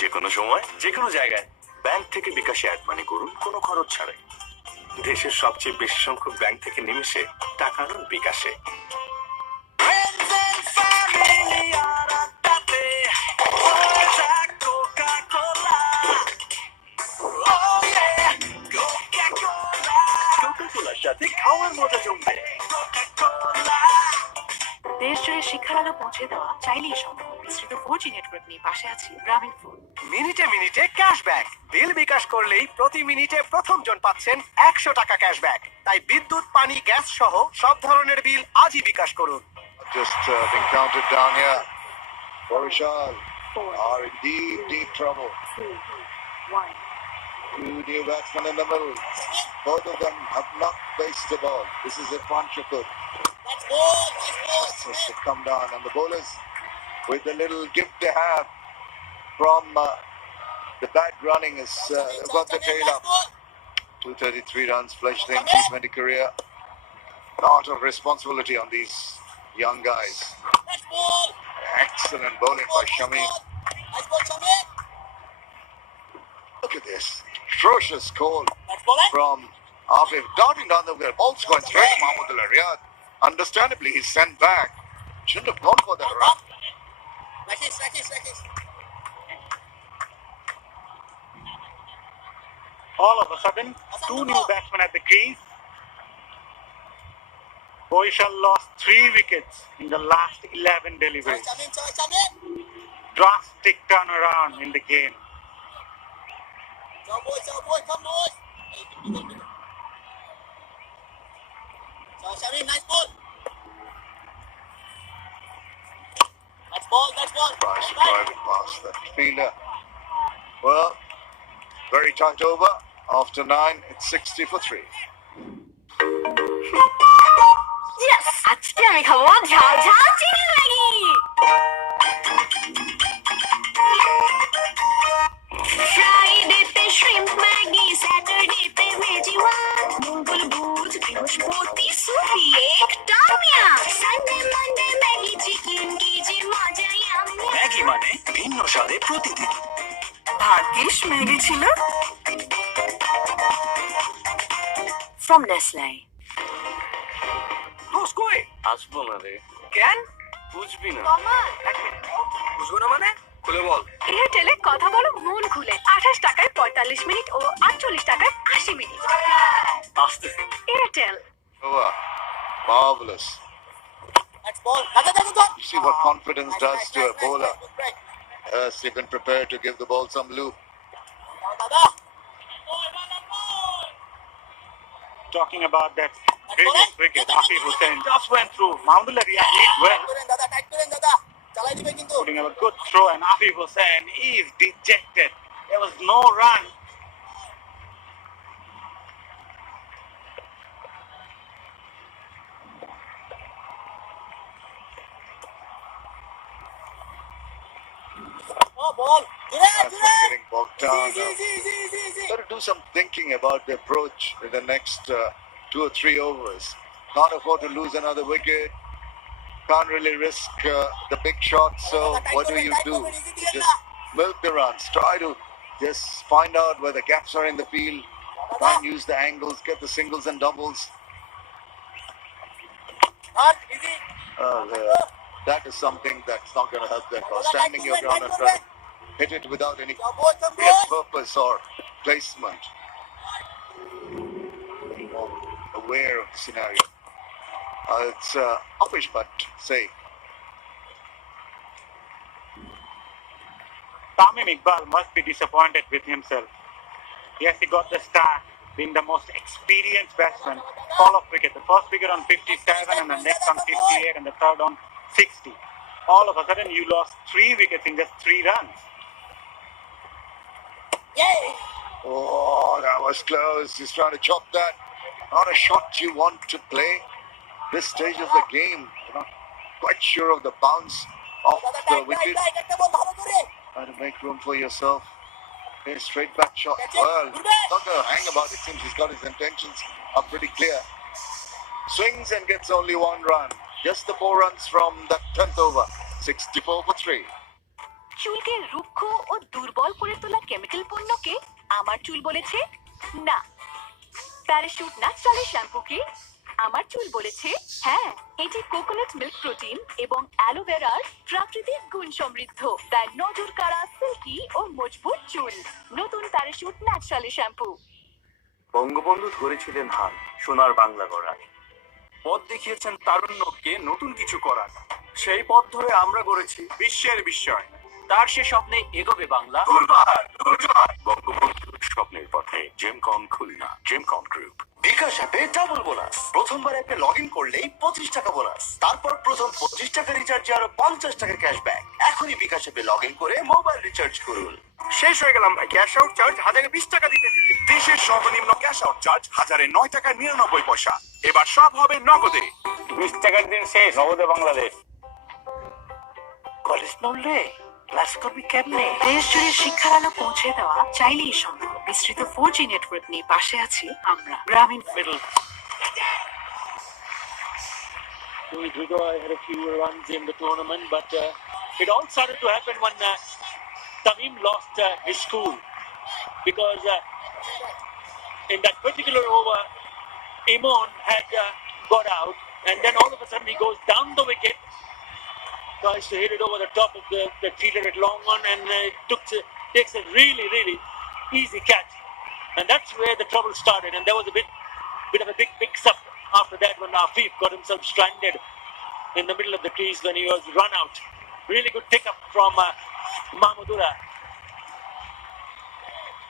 যে কোনো সময় যে কোনো জায়গায় ব্যাংক থেকে বিকাশে অ্যাড মানি করুন কোনো খরচ ছাড়াই। দেশের সবচেয়ে বেশি সংখ্যক ব্যাংক থেকে নিমেষে টাকা আনুন বিকাশে। কোকা-কোলার সাথে খাওয়ার মজা জমবে। দেশ জুড়ে শিক্ষার আলো পৌঁছে দেওয়া চাইলেই সম্ভব। বিস্তৃত 4G নেটওয়ার্ক নিয়ে পাশে আছি গ্রামীণ ফোন। মিনিটে মিনিটে ক্যাশব্যাক। বিল বিকাশ করলেই প্রতি মিনিটে প্রথম জন পাচ্ছেন 100 টাকা ক্যাশব্যাক। তাই বিদ্যুৎ, পানি, গ্যাস সহ সব ধরনের বিল আজই বিকাশ করুন। Just being counted down here. Barishal are in deep trouble. 3, 2, 1. Two new batsmen in the middle. Both of them have not faced the ball. This is Irfan Shakur. Has to come down, and the bowlers, with the little gift they have from the bad running, has got the tail up. 233 runs, fledgling T20 career. Lot of responsibility on these young guys. Excellent bowling by Shami. Look at this. Atrocious call from Afif. Darting down the wicket. Ball's going straight to Mahmudullah Riyad. Understandably, he's sent back. Shouldn't have gone for that run. All of a sudden, two new batsmen at the crease. Barishal lost 3 wickets in the last 11 deliveries. Drastic turnaround in the game. Tries to drive it past that fielder. Well, very tight over. After 9, it's 60 for 3. Yes! আজকে আমি খাবো ঝাল ঝাল chicken Maggi. ফ্রাইডেতে shrimp Maggi, স্যাটারডেতে veggie one, মঙ্গল বুধ বৃহস্পতি সুপি একটা মিয়া, সানডে মানডে ম্যাগি চিকেন কি যে মজা ইয়ামি। ম্যাগি মানে ভিন্ন স্বাদে প্রতিদিন। ভাগ্যিস ম্যাগি ছিল। From Nestle. দোস্ত কই? আসবো না রে। কেন? বুঝবি না। বুঝবো না মানে? খুলে বল। এয়ারটেলে কথা বলো মন খুলে। 28 টাকায় 45 মিনিট ও 48 টাকায় 80 মিনিট। আসতেছে। Airtel. Over. Marvelous. You see what confidence does to a bowler. Yes, you can prepare to give the ball some loop. Talking about that previous wicket, Afif Hussain just went through. Mahmudullah Riyad did well, putting up a good throw, and Afif Hussain is dejected. There was no run. That's not getting bogged down. Got to do some thinking about the approach in the next 2 or 3 overs. Can't afford to lose another wicket. Can't really risk the big shots. So what do? You just milk the runs. Try to just find out where the gaps are in the field. Try and use the angles, get the singles and doubles. That is something that's not going to help them. Standing your ground and trying to hit it without any real purpose or placement. More aware of the scenario. It's uppish, but safe. Tamim Iqbal must be disappointed with himself. Yes, he got the start, being the most experienced batsman, fall of wicket. The first wicket on 57 and the next on 58 and the third on 60. All of a sudden, you lost 3 wickets in just 3 runs. Oh, that was close. He's trying to chop that. Not a shot you want to play. This stage of the game, you're not quite sure of the bounce. off the wicket. Try to make room for yourself. A straight back shot. Well, not going to hang about. It seems he's got his intentions are pretty clear. Swings and gets only one run. Just the 4 runs from the 10th over. 64 for 3. চুলকে রুক্ষ ও দুর্বল করে তোলা chemical পণ্যকে আমার চুল বলেছে না। Parachute natural শ্যাম্পুকে আমার চুল বলেছে হ্যাঁ। এটি কোকোনাট মিল্ক প্রোটিন এবং অ্যালোভেরার প্রাকৃতিক গুণ সমৃদ্ধ, তাই নজর কাড়া সিল্কি ও মজবুত চুল। নতুন প্যারাশুট ন্যাচারাল শ্যাম্পু। বঙ্গবন্ধু ধরেছিলেন হাল সোনার বাংলা গড়ার, পথ দেখিয়েছেন তারুণ্যকে নতুন কিছু করার। সেই পথ ধরে আমরা গড়েছি বিশ্বের বিস্ময়। তার সে স্বপ্নে এগোবে বাংলা। বঙ্গবন্ধুর স্বপ্নের পথে জেমকন খুলনা, জেমকন গ্রুপ। বিকাশ অ্যাপে ডাবল বোনাস। প্রথমবার অ্যাপে লগ ইন করলেই 25 টাকা বোনাস, তারপর প্রথম 25 টাকা রিচার্জে আরো 50 টাকা ক্যাশব্যাক। এখনই বিকাশ অ্যাপে লগ ইন করে মোবাইল রিচার্জ করুন। শেষ হয়ে গেলাম ভাই, ক্যাশ আউট চার্জ 1020 টাকা দিতে। দেশের সর্বনিম্ন ক্যাশ আউট চার্জ 1009 টাকা 99 পয়সা। এবার সব হবে নগদে। 20 টাকার দিন শেষ, নগদে বাংলাদেশ। কলেজ পড়লে ক্লাস করবি কেমনে? দেশ জুড়ে শিক্ষার আলো পৌঁছে দেওয়া চাইলেই সম্ভব। বিস্তৃত 4G নেটওয়ার্ক নিয়ে পাশে আছি আমরা। গ্রামীণ Middle. Dhaka had a few runs in the tournament, but it all started to happen when Tamim lost his school, because in that particular over, Imon had got out, and then all of a sudden he goes down the wicket, tries to hit it over the top of the fielder at long on, and takes a really, really easy catch. And that's where the trouble started, and there was a bit of a big mix-up after that when Afif got himself stranded in the middle of the crease when he was run out. Really good pick-up from Mahmudullah.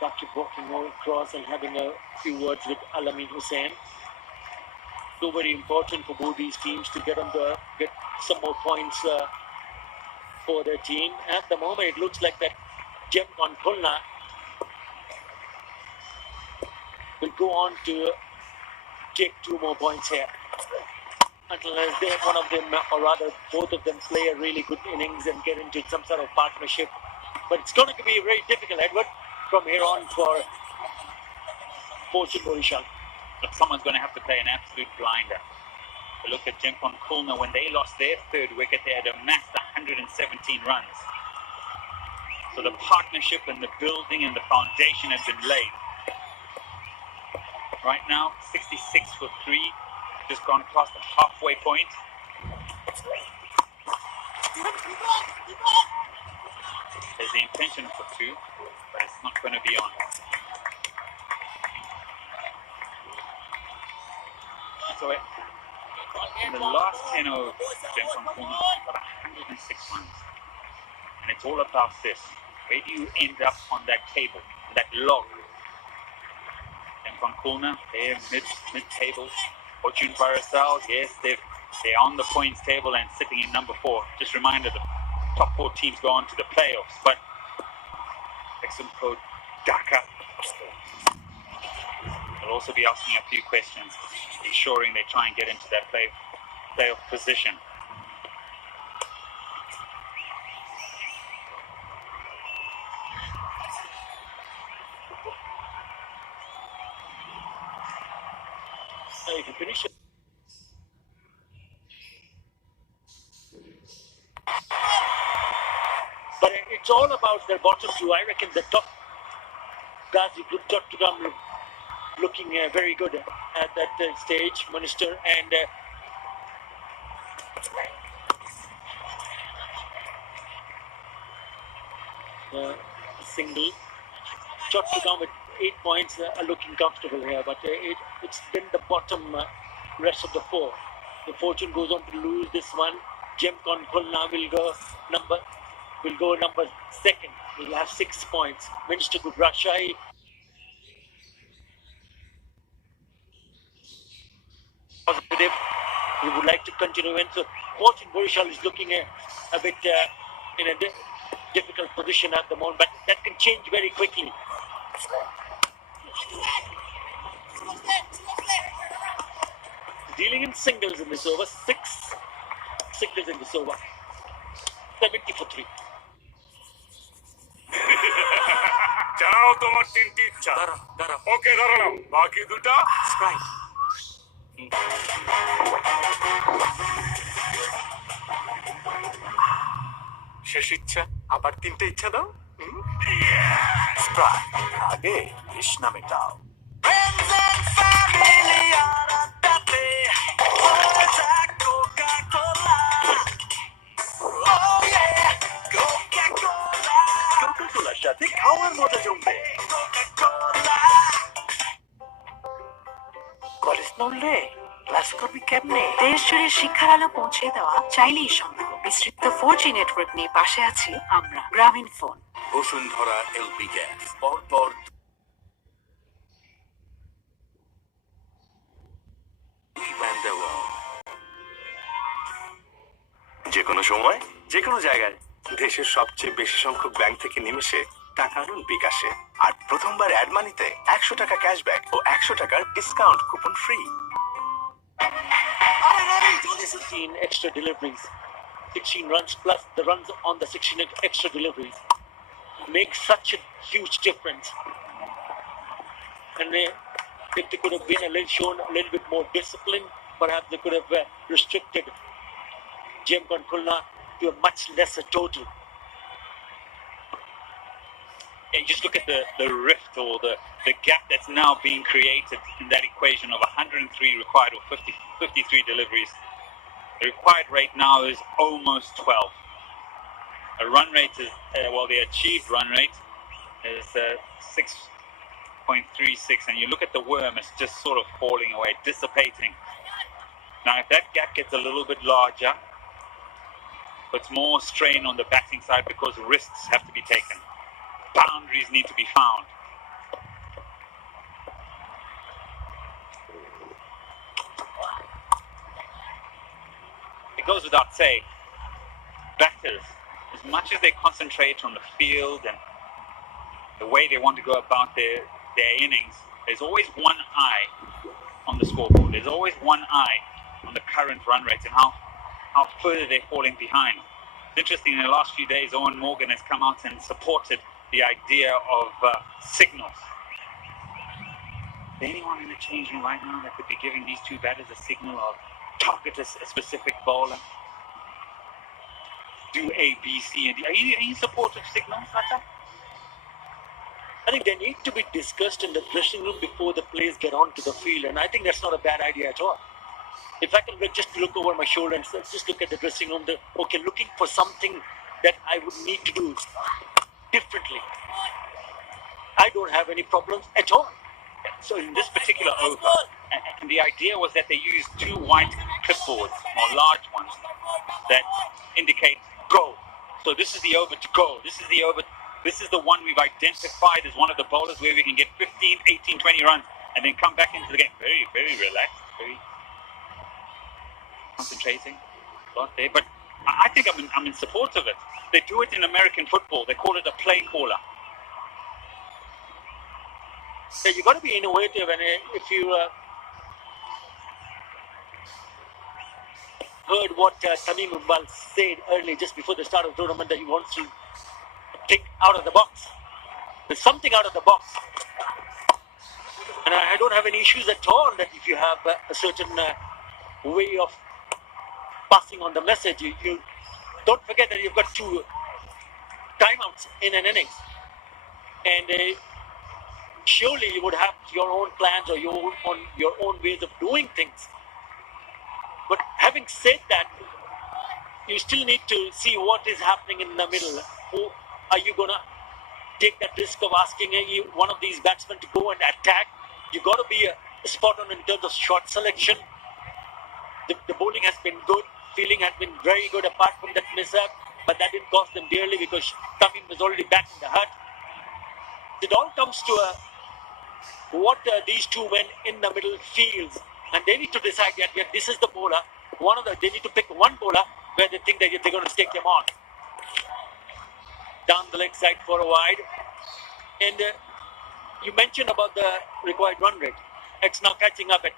After walking over across and having a few words with Alamin Hussain. So very important for both these teams to get some more points for their team. At the moment, it looks like that Dhaka Khulna will go on to take 2 more points here, unless one of them, or rather both of them, play a really good innings and get into some sort of partnership. But it's going to be very difficult, Edward, from here on for Barishal. Look, someone's going to have to play an absolute blinder. Look at Dhaka Khulna. When they lost their 3rd wicket, they had amassed 117 runs. So the partnership and the building and the foundation had been laid. Right now, 66 for 3, just gone past the halfway point. There's the intention for 2, but it's not going to be on. So in the last 10 overs, Dhaka Khulna got 106 runs. And it's all about this. Where do you end up on that table, that log? Dhaka Khulna, they're mid-table. Fortune Barishal, yes, they're on the points table and sitting in number 4. Just reminder, the top 4 teams go on to the playoffs. But Eximco, Dhaka will also be asking a few questions, ensuring they try and get into that playoff position. If you finish it. But it's all about their bottom 2. I reckon the top Ghazi Group got to come looking very good at that stage, Minister, and single. Chattogram with 8 points are looking comfortable here, but it's been the bottom rest of the 4. The Fortune goes on to lose this one. Dhaka Khulna will go number 2nd. He'll have 6 points. Minister good Rajshahi. Positive. We would like to continue, and so Fortune Barishal is looking a bit in a difficult position at the moment, but that can change very quickly. Dealing in singles in this over, 6 singles in this over. 70 for 3. জানাও তোমার তিনটি ইচ্ছা। ওকে দাঁড়াও, বাকি দুটা Sprite. শেষ ইচ্ছা, আবার তিনটে ইচ্ছা দাও। স্প্রাইট, আগে তৃষ্ণা মেটাও। কোকা-কোলার সাথে খাওয়ার মজা জমবে। কলেজ নড়লে ক্লাস করবি কেমনে? দেশ জুড়ে শিক্ষার আলো পৌঁছে দেওয়া চাইলেই সম্ভব। বিস্তৃত 4G নেটওয়ার্ক নিয়ে পাশে আছি আমরা, গ্রামীণ ফোন। বসুন্ধরা এলপি গ্যাস, পরপর যে কোনো সময় যে কোনো জায়গায় দেশের সবচেয়ে বেশি সংখ্যক ব্যাংক থেকে নিমেষে টাকা আনুন বিকাশে। আর প্রথমবার অ্যাড মানিতে 100 টাকা ক্যাশব্যাক ও 100 টাকার discount coupon free. 16 extra deliveries, 16 runs plus the runs on the 16 extra deliveries make such a huge difference. And if they could have been shown a little bit more discipline, perhaps they could have restricted Dhaka Khulna to a much lesser total. And just look at the rift or the gap that's now being created in that equation of 103 required or 53 deliveries. The required rate now is almost 12. A run rate is, the achieved run rate is 6.36, and you look at the worm, it's just sort of falling away, dissipating. Now, if that gap gets a little bit larger, puts more strain on the batting side because risks have to be taken. Boundaries need to be found. It goes without saying, batters, as much as they concentrate on the field and the way they want to go about their innings, there's always one eye on the scoreboard. There's always one eye on the current run rate and how further they're falling behind. It's interesting, in the last few days, Owen Morgan has come out and supported the idea of signals. Is there anyone in the change room right now that could be giving these two batters a signal of target a specific bowler? Do A, B, C, and D. Are you supportive signals like that? I think they need to be discussed in the dressing room before the players get onto the field, and I think that's not a bad idea at all. If I can just look over my shoulder and just look at the dressing room, looking for something that I would need to do differently. I don't have any problems at all. So in this particular over, and the idea was that they used two white clipboards, or large ones, that indicate go. So this is the over to go. This is the one we've identified as one of the bowlers where we can get 15, 18, 20 runs and then come back into the game. Very, very relaxed, very concentrating a lot there. But I think I'm in support of it. They do it in American football. They call it a play caller. So you got to be innovative, and if you heard what Tamim Iqbal said earlier, just before the start of the tournament, that he wants to think out of the box. There's something out of the box, and I don't have any issues at all that if you have a certain way of passing on the message. You don't forget that you've got two timeouts in an innings, and surely you would have your own plans or your own ways of doing things. But having said that, you still need to see what is happening in the middle. Who are you going to take that risk of asking one of these batsmen to go and attack? You got to be spot on in terms of shot selection. The bowling has been good. Fielding has been very good apart from that mishap, but that didn't cost them dearly because Tamim was already back in the hut. It all comes to what these two men in the middle feels, and they need to decide that this is the bowler. They need to pick one bowler where they think that they're going to stake him on. Down the leg side for a wide. And you mentioned about the required run rate. It's now catching up at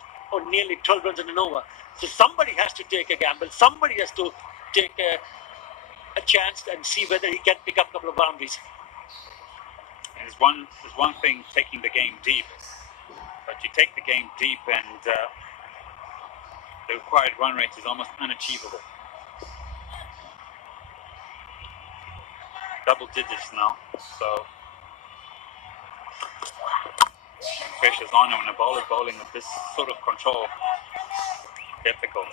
nearly 12 runs in an over. So somebody has to take a gamble. Somebody has to take a that chance and see whether he can pick up a couple of boundaries. There's one thing taking the game deep, but you take the game deep and the required run rate is almost unachievable. Double digits now, so pressure's on him, and a bowler bowling with this sort of control, difficult.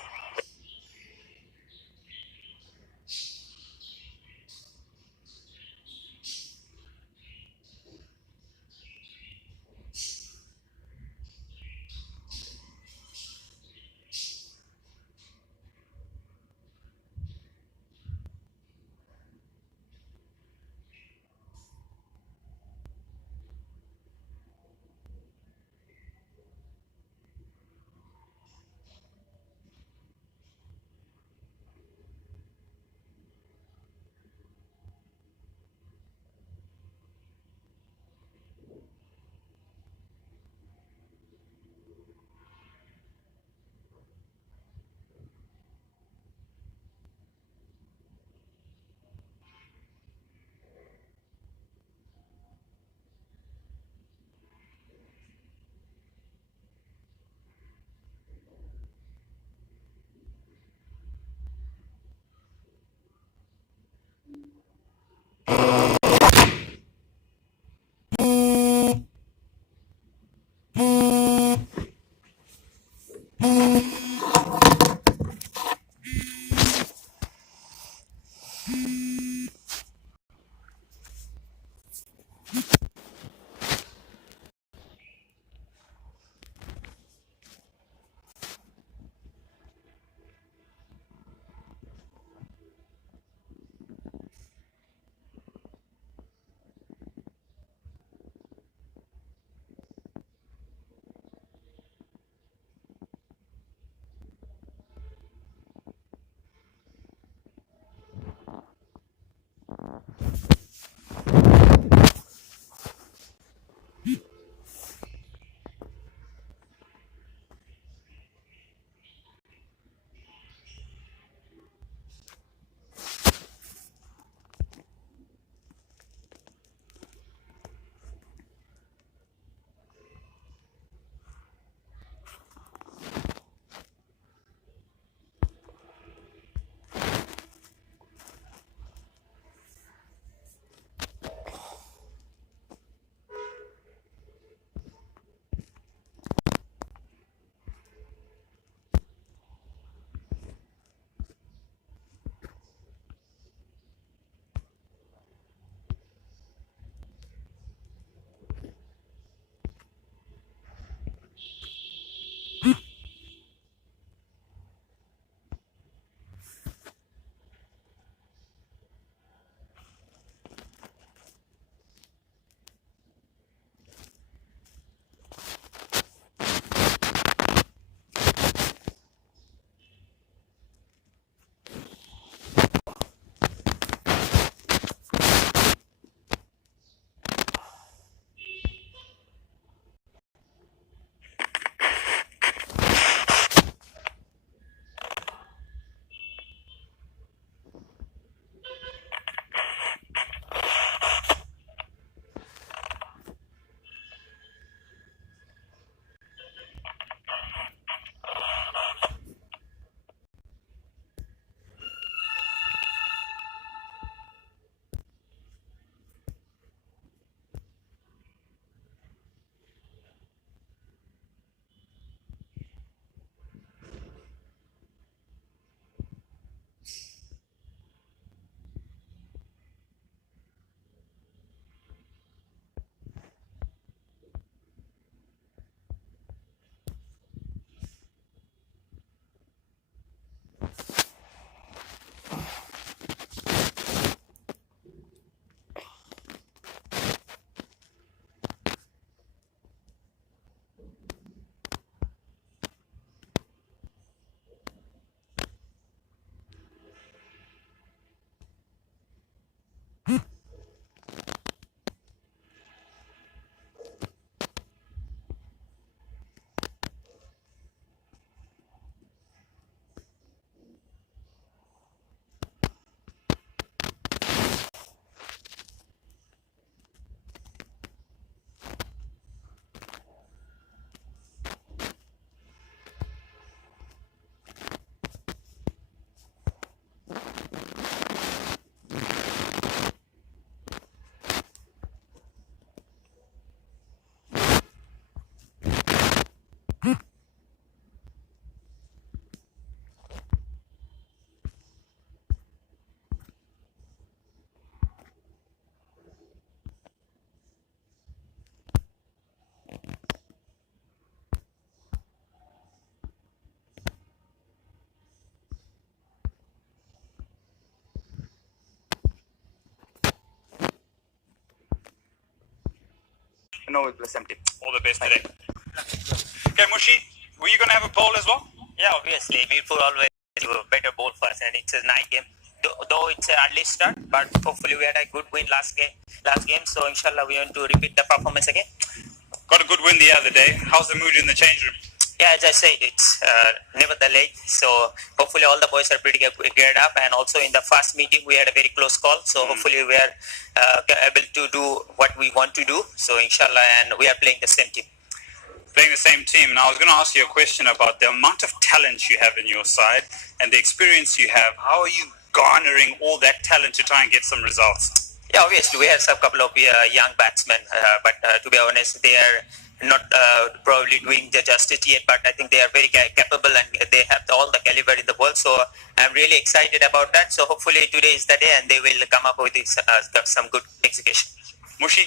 No, we'll play same team. All the best today. Okay, Mushi, were you going to have a poll as well? Yeah, obviously. Mirpur always do a better ball for us, and it's a night game. Though it's an early start, but hopefully we had a good win last game. So inshallah we want to repeat the performance again. Got a good win the other day. How's the mood in the change room? Yeah, as I said, it's never the late. So hopefully all the boys are pretty geared up. And also in the first meeting, we had a very close call. So hopefully we are able to do what we want to do. So inshallah, and we are playing the same team. Playing the same team. Now I was going to ask you a question about the amount of talent you have in your side and the experience you have. How are you garnering all that talent to try and get some results? Yeah, obviously we have a couple of young batsmen, but to be honest, they are not probably doing the justice yet, but I think they are very capable and they have all the caliber in the world. So I'm really excited about that. So hopefully today is the day and they will come up with some good execution. Mushi,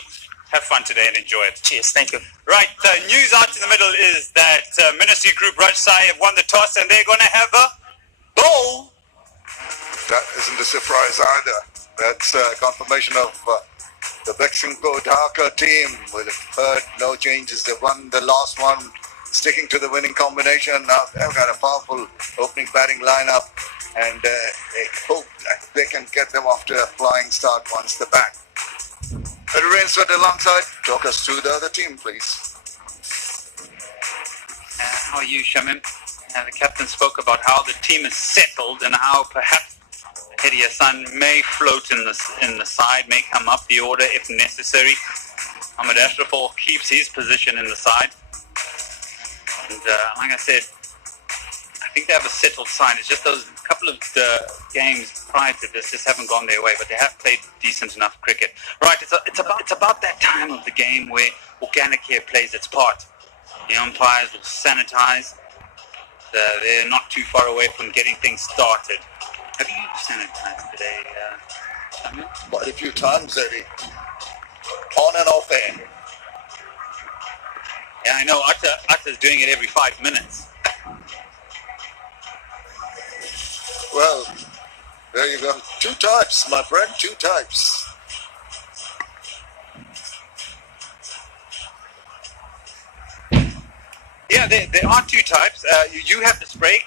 have fun today and enjoy it. Cheers, thank you. Right, news out in the middle is that Ministry Group Rajshahi have won the toss and they're going to have a bowl. That isn't a surprise either. That's confirmation of the Bexinko Dhaka team. We've heard no changes. They won the last one, sticking to the winning combination. Now they've got a powerful opening batting lineup, and they hope that they can get them off to a flying start once they're back. Rainsford alongside. Talk us through the other team, please. How are you, Shamim? The captain spoke about how the team is settled and how perhaps Hedi Hassan may float in the side, may come up the order if necessary. Ahmed Ashraful keeps his position in the side. And like I said, I think they have a settled side. It's just those couple of games prior to this just haven't gone their way, but they have played decent enough cricket. Right, it's about that time of the game where organic here plays its part. The umpires will sanitize. They're not too far away from getting things started. Have you sanitized today, Samuel? Quite a few times, Eddie. On and off air. Yeah, I know. Atta's doing it every 5 minutes. Well, there you go. 2 types, my friend. 2 types. Yeah, there are 2 types. You have the spray.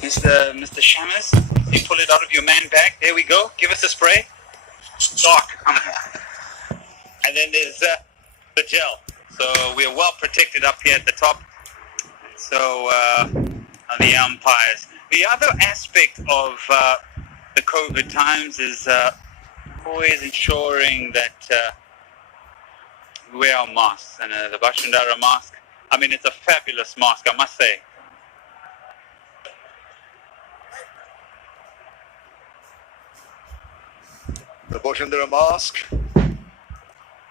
Mr. Shamus, you pull it out of your man bag. There we go. Give us a spray. Doc. And then there's the gel. So we're well protected up here at the top. So the umpires. The other aspect of the COVID times is always ensuring that we wear our masks. And the Bashundara mask, I mean, it's a fabulous mask, I must say. The Bashundara mask,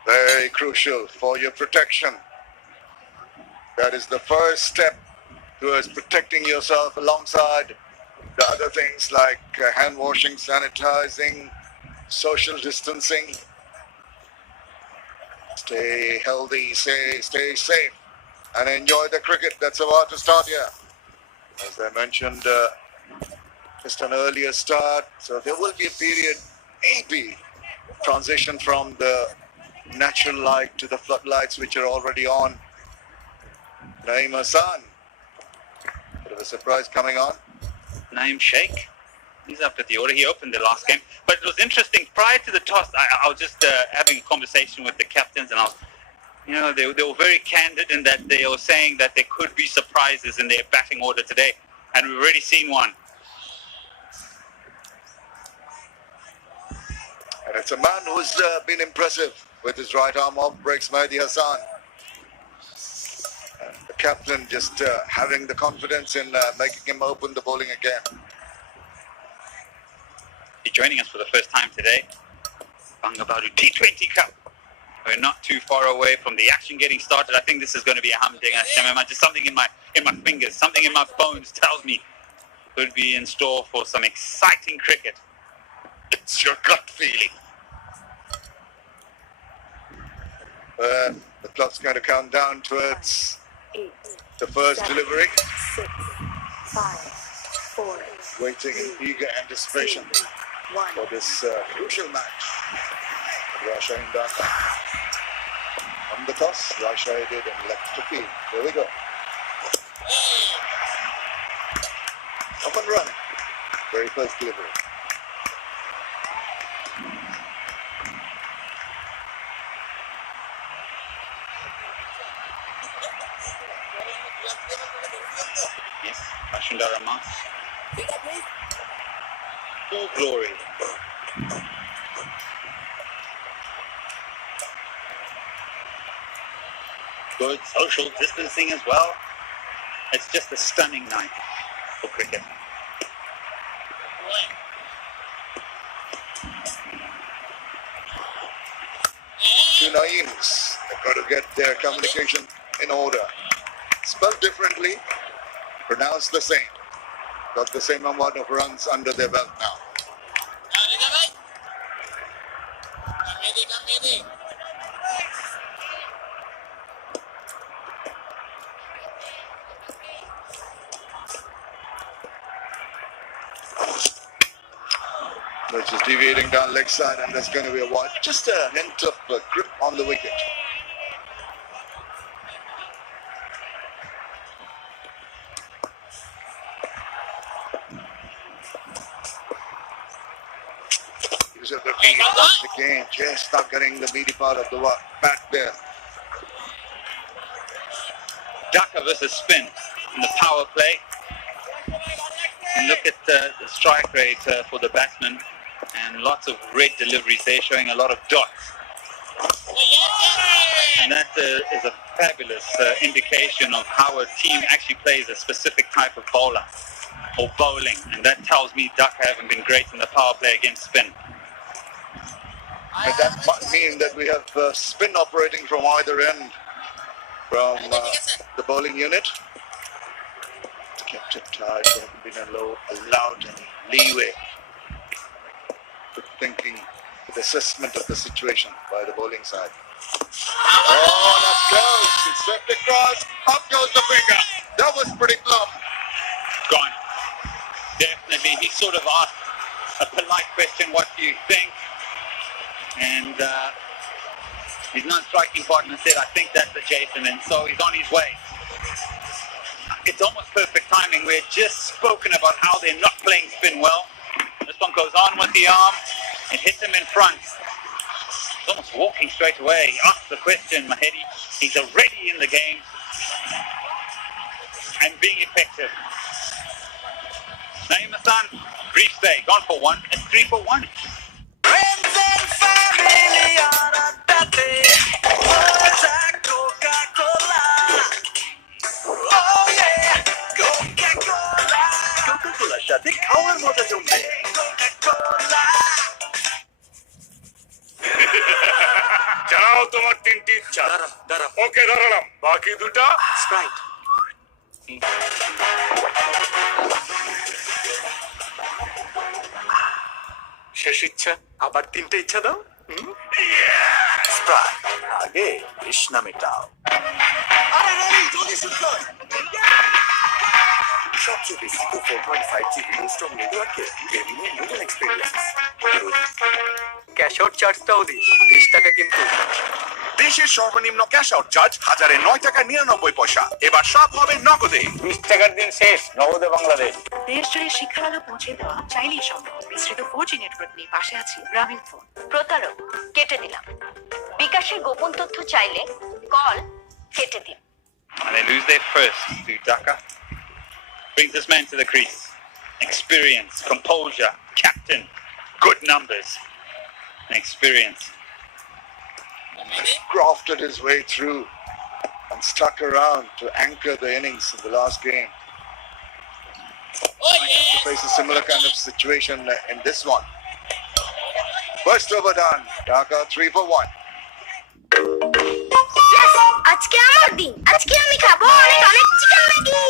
very crucial for your protection. That is the first step towards protecting yourself alongside the other things like hand washing, sanitizing, social distancing. Stay healthy, stay safe, and enjoy the cricket that's about to start here. As I mentioned, just an earlier start, so there will be a period, maybe, transition from the natural light to the floodlights which are already on. Naeem Hassan, bit of a surprise coming on. Naeem Sheikh, he's up at the order. He opened the last game. But it was interesting, prior to the toss, I was just having a conversation with the captains, and I was, they were very candid in that they were saying that there could be surprises in their batting order today. And we've already seen one. And it's a man who's been impressive with his right arm off breaks, Mehdi Hassan. And the captain just having the confidence in making him open the bowling again. He's joining us for the first time today. Bangobondhu T-20 Cup. We're not too far away from the action getting started. I think this is going to be a humdinger. Just something in my fingers, something in my bones tells me could be in store for some exciting cricket. It's your gut feeling. The clock's going to count down towards the first delivery. 6, 5, 4, waiting in eager anticipation for this crucial match. Rajshahi and Dhaka. From the toss, Rajshahi did and left to field. There we go. Up and running. Very first delivery. Yes, Ashunda Ramas. Full glory. Good social distancing as well. It's just a stunning night for cricket. Two Naeems. They've got to get their communication in order. Spelled differently, pronounced the same. Got the same amount of runs under their belt now. Which is deviating down leg side, and there's going to be a wide, just a hint of grip on the wicket. Use of the feet once again, just not getting the meaty part of the bat there. Dhaka versus spin in the power play. And look at the strike rate for the batsman, and lots of red deliveries there, showing a lot of dots. And that is a fabulous indication of how a team actually plays a specific type of bowler or bowling, and that tells me Dhaka haven't been great in the power play against spin. And that might mean that we have spin operating from either end from the bowling unit. Kept it tight, there haven't been allowed any leeway. Good thinking, good assessment of the situation by the bowling side. Oh, that's close. It swept across. Up goes the finger. That was pretty plump. Gone. Definitely. He sort of asked a polite question, what do you think? And his non-striking partner said, I think that's a Jason, and so he's on his way. It's almost perfect timing. We've just spoken about how they're not playing spin well. This one goes on with the arm. It hits him in front. He's almost walking straight away. He asked the question, Mahedi. He's already in the game and being effective. Naeem Hassan, brief stay. Gone for one. It's 3 for 1. Friends and family are a tate. Coca-Cola. Oh yeah, Coca-Cola. Coca-Colaর সাথে খাওয়ার মজা জমবে। Coca-Cola. যাও তোমার তিনটি ইচ্ছা। দাঁড়া। ওকে দাঁড়ালাম, বাকি দুটা স্প্রাইট। শেষ ইচ্ছা, আবার তিনটে ইচ্ছা দাও। স্প্রাইট, আগে তৃষ্ণা মেটাও। আরে রেডি, জলদি শুট কর। সবচেয়ে বেশি তো 4.5 GB স্ট্রং নেটওয়ার্কে গেমিং এর নতুন এক্সপেরিয়েন্স। ক্যাশ আউট চার্জটাও দিস, 20 টাকা কিন্তু। দেশের সর্বনিম্ন ক্যাশ আউট চার্জ 1009 টাকা 99 পয়সা। এবার সব হবে নগদে। 20 টাকার দিন শেষ, নগদে বাংলাদেশ। দেশ জুড়ে শিক্ষার আলো পৌঁছে দেওয়া চাইলেই সম্ভব। বিস্তৃত 4G নেটওয়ার্ক নিয়ে পাশে আছি গ্রামীণ ফোন। প্রতারক, কেটে দিলাম। বিকাশের গোপন তথ্য চাইলে কল কেটে দিন। And they lose their first to Dhaka. Brings this man to the crease. Experience, composure, captain, good numbers, and experience. Crafted his way through and stuck around to anchor the innings in the last game. To face a similar kind of situation in this one. First over done. Dhaka 3 for 1. Yes! আজকে আমার দিন। আজকে আমি খাবো অনেক অনেক chicken Maggi.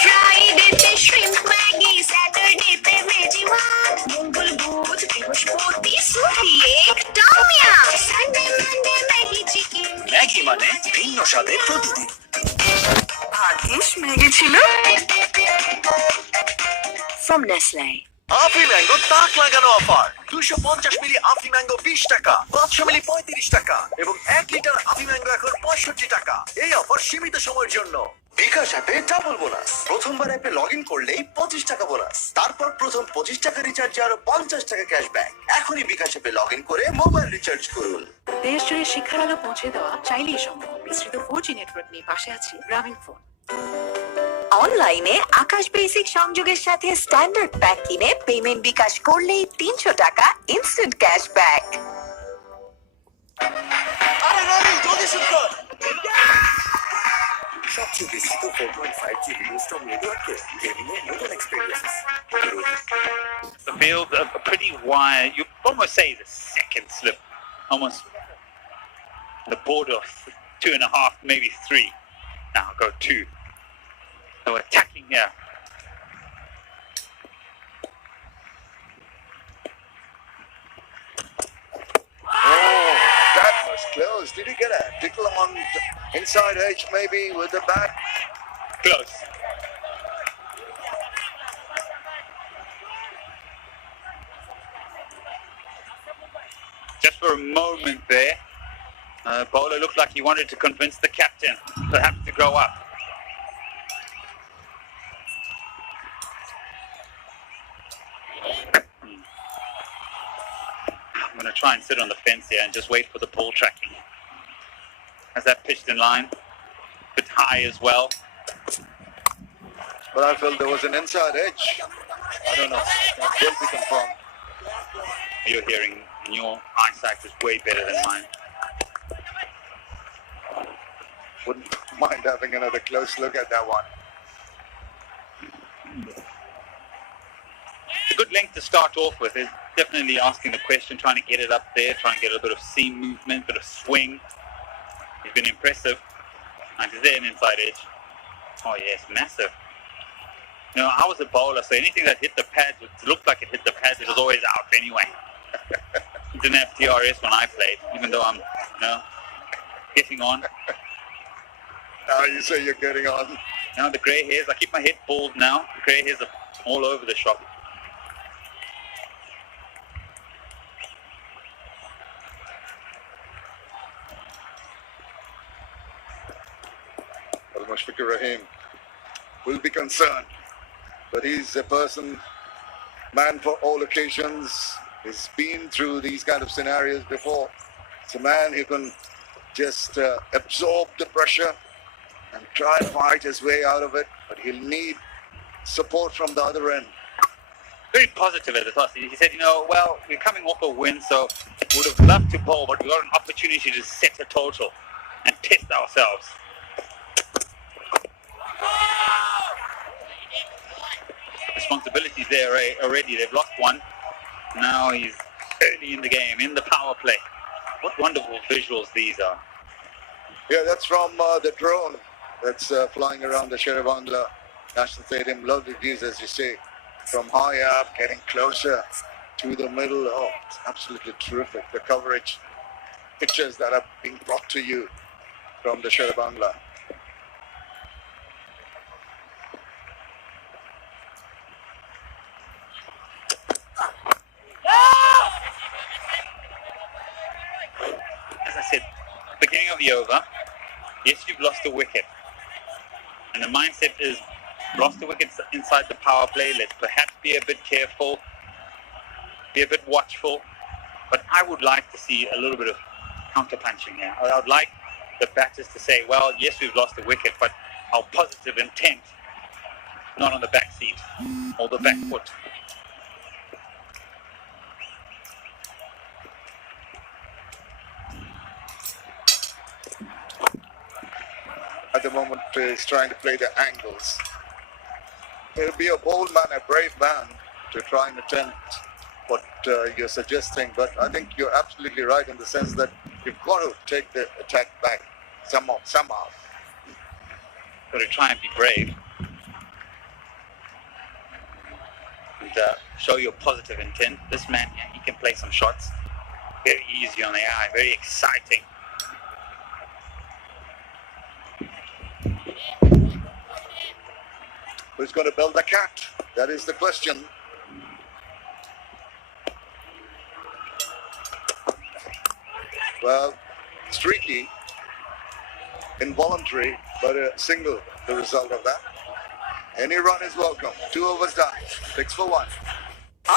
ফ্রাইডেতে shrimp Maggi, স্যাটারডেতে ভেজি ওয়ান, মঙ্গল বুধ বৃহস্পতি সুপি এক টমিয়া, Sunday Monday Maggi chicken. Maggi মানে ভিন্ন স্বাদে প্রতিদিন। ভাগ্যিস ম্যাগি ছিল। From Nestle. আফি ম্যাঙ্গো তাক লাগানো অফার 250 মিলি আফি ম্যাঙ্গো 20 টাকা, 500 মিলি 35 টাকা এবং 1 লিটার আফি ম্যাঙ্গো এখন 65 টাকা। এই অফার সীমিত সময়ের জন্য। বিকাশ অ্যাপে ডাবল বোনাস, প্রথমবার অ্যাপে লগ ইন করলেই 25 টাকা বোনাস, তারপর প্রথম 25 টাকা রিচার্জে আরো 50 টাকা ক্যাশব্যাক। এখনই বিকাশ অ্যাপে লগ ইন করে মোবাইল রিচার্জ করুন। দেশ জুড়ে শিক্ষার আলো পৌঁছে দেওয়া চাইলেই সম্ভব। বিস্তৃত 4G নেটওয়ার্ক নিয়ে পাশে আছে গ্রামীণ ফোন। অনলাইনে আকাশ বেসিক সংযোগের সাথে স্ট্যান্ডার্ড প্যাক কিনে পেমেন্ট বিকাশ করলেই 300 টাকা ইনস্ট্যান্ট ক্যাশব্যাক। আরে রনি জলদি শুট কর। সবচেয়ে বিস্তৃত 4.5G বিউস্টম নেটওয়ার্কে গেমিং এর নতুন experience. The field pretty wide. You almost say the second slip, almost the border of 2.5, maybe 3. Now go 2. So attacking here. Oh, that was close. Did he get a tickle on the inside edge maybe with the bat? Close. Just for a moment there, bowler looked like he wanted to convince the captain perhaps to go up. I'm going to try and sit on the fence here and just wait for the ball tracking. Has that pitched in line? A bit high as well. But I felt there was an inside edge. I don't know. That will be confirmed. You're hearing, and your eyesight is way better than mine. Wouldn't mind having another close look at that one. It's a good length to start off with. Is definitely asking the question, trying to get it up there, trying to get a bit of seam movement, bit of swing. He's been impressive. And is there an inside edge? Oh yes, massive. You know, I was a bowler, so anything that hit the pads, it looked like it hit the pads, it was always out anyway. Didn't have TRS when I played, even though I'm, getting on. Now you say you're getting on. Now the grey hairs, I keep my head bald now. The grey hairs are all over the shop. Mushfiqur Rahim will be concerned, but he's a person, man for all occasions. He's been through these kind of scenarios before. It's a man who can just absorb the pressure and try and fight his way out of it, but he'll need support from the other end. Very positive at the toss. He said, well, we're coming off a win, so we would have loved to bowl, but we got an opportunity to set a total and test ourselves. Responsibilities there already. They've lost one. Now he's early in the game, in the power play. What wonderful visuals these are. Yeah, that's from the drone that's flying around the Sherabangla National Stadium. Lovely views, as you say, from high up, getting closer to the middle. Oh, it's absolutely terrific. The coverage, pictures that are being brought to you from the Sherabangla. As I said, beginning of the over, yes, you've lost a wicket. And the mindset is, lost the wickets inside the power play, let's perhaps be a bit careful, be a bit watchful. But I would like to see a little bit of counter-punching here. I would like the batters to say, well, yes, we've lost the wicket, but our positive intent, not on the back seat or the back foot. At the moment, he's trying to play the angles. It'll be a bold man, a brave man, to try and attempt what you're suggesting. But I think you're absolutely right in the sense that you've got to take the attack back somehow. Got to try and be brave and show your positive intent. This man here, he can play some shots. Very easy on the eye, very exciting. Who's going to build the cat? That is the question. Well, streaky, involuntary, but a single, the result of that. Any run is welcome. 2 overs done. 6 for 1.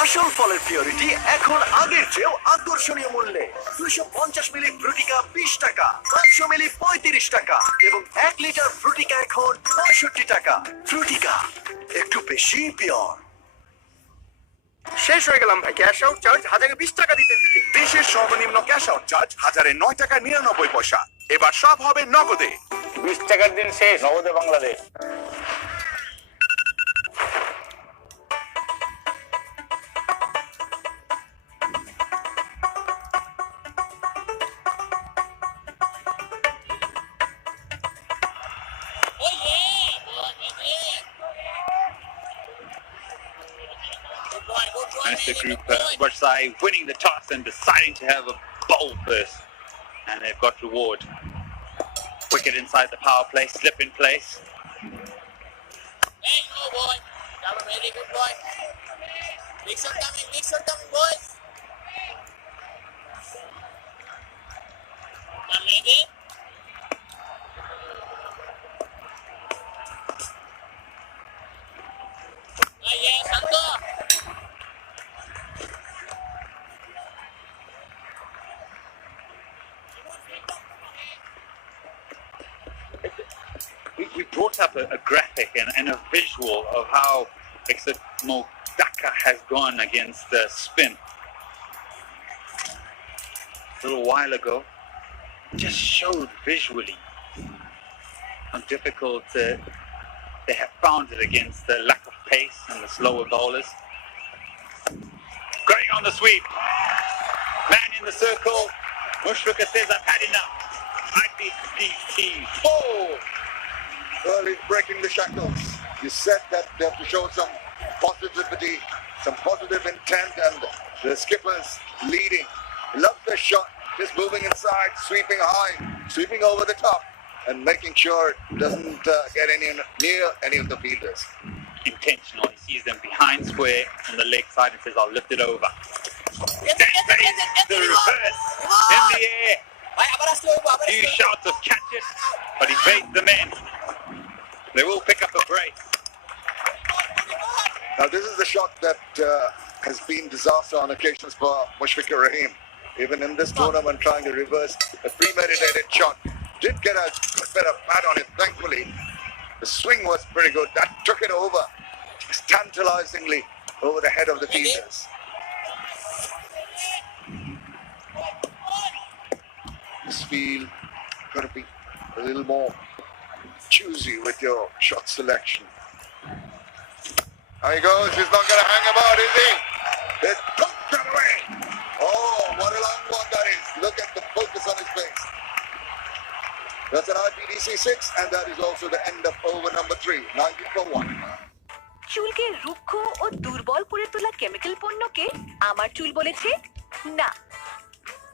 আসল ফলের purity এখন আগের চেয়েও আকর্ষণীয় মূল্যে 250 মিলি ফ্রুটিকা 20 টাকা, 500 মিলি 35 টাকা এবং 1 লিটার ফ্রুটিকা এখন 65 টাকা। ফ্রুটিকা একটু বেশি পিওর। শেষ হয়ে গেলাম ভাই, ক্যাশ আউট চার্জ 1020 টাকা দিতে। দেশের সর্বনিম্ন ক্যাশ আউট চার্জ 1009 টাকা 99 পয়সা। এবার সব হবে নগদে। 20 টাকার দিন শেষ, নগদে Bangladesh. And it's the group Rajshahi winning the toss and deciding to have a bowl first. And they've got reward. Wicket inside the power play, slip in place. Hey, no boy. Cover ready, good boy. Big shot coming, boys. Come ready. Yeah, Santo. We brought up a graphic and a visual of how Dhaka has gone against spin a little while ago. Just showed visually how difficult they have found it against the lack of pace and the slower bowlers. Going on the sweep. Man in the circle. Mushrika says, I've had enough. IPDT 4. Early breaking the shackles. You said that they have to show some positivity, some positive intent, and the skipper's leading. Loves the shot, just moving inside, sweeping high, sweeping over the top, and making sure it doesn't get near any of the fielders. Intentional. He sees them behind square on the leg side and says, I'll lift it over. The reverse in the air. Few shots of catch it, but he evades the men. They will pick up a brace. Now this is the shot that has been disaster on occasions for Mushfiqur Rahim. Even in this tournament, trying to reverse a premeditated shot. Did get a bit of bat on it, thankfully. The swing was pretty good. That took it over, tantalizingly over the head of the fielders. This field got to be a little more choosy with your shot selection. There he goes. He's not going to hang about, is he? They took that away. Oh, what a long one that is. Look at the focus on his face. That's an IPDC 6, and that is also the end of over number 3, 90 for 1. চুলকে রুক্ষ ও দুর্বল করে তোলা chemical পণ্যকে আমার চুল বলেছে না।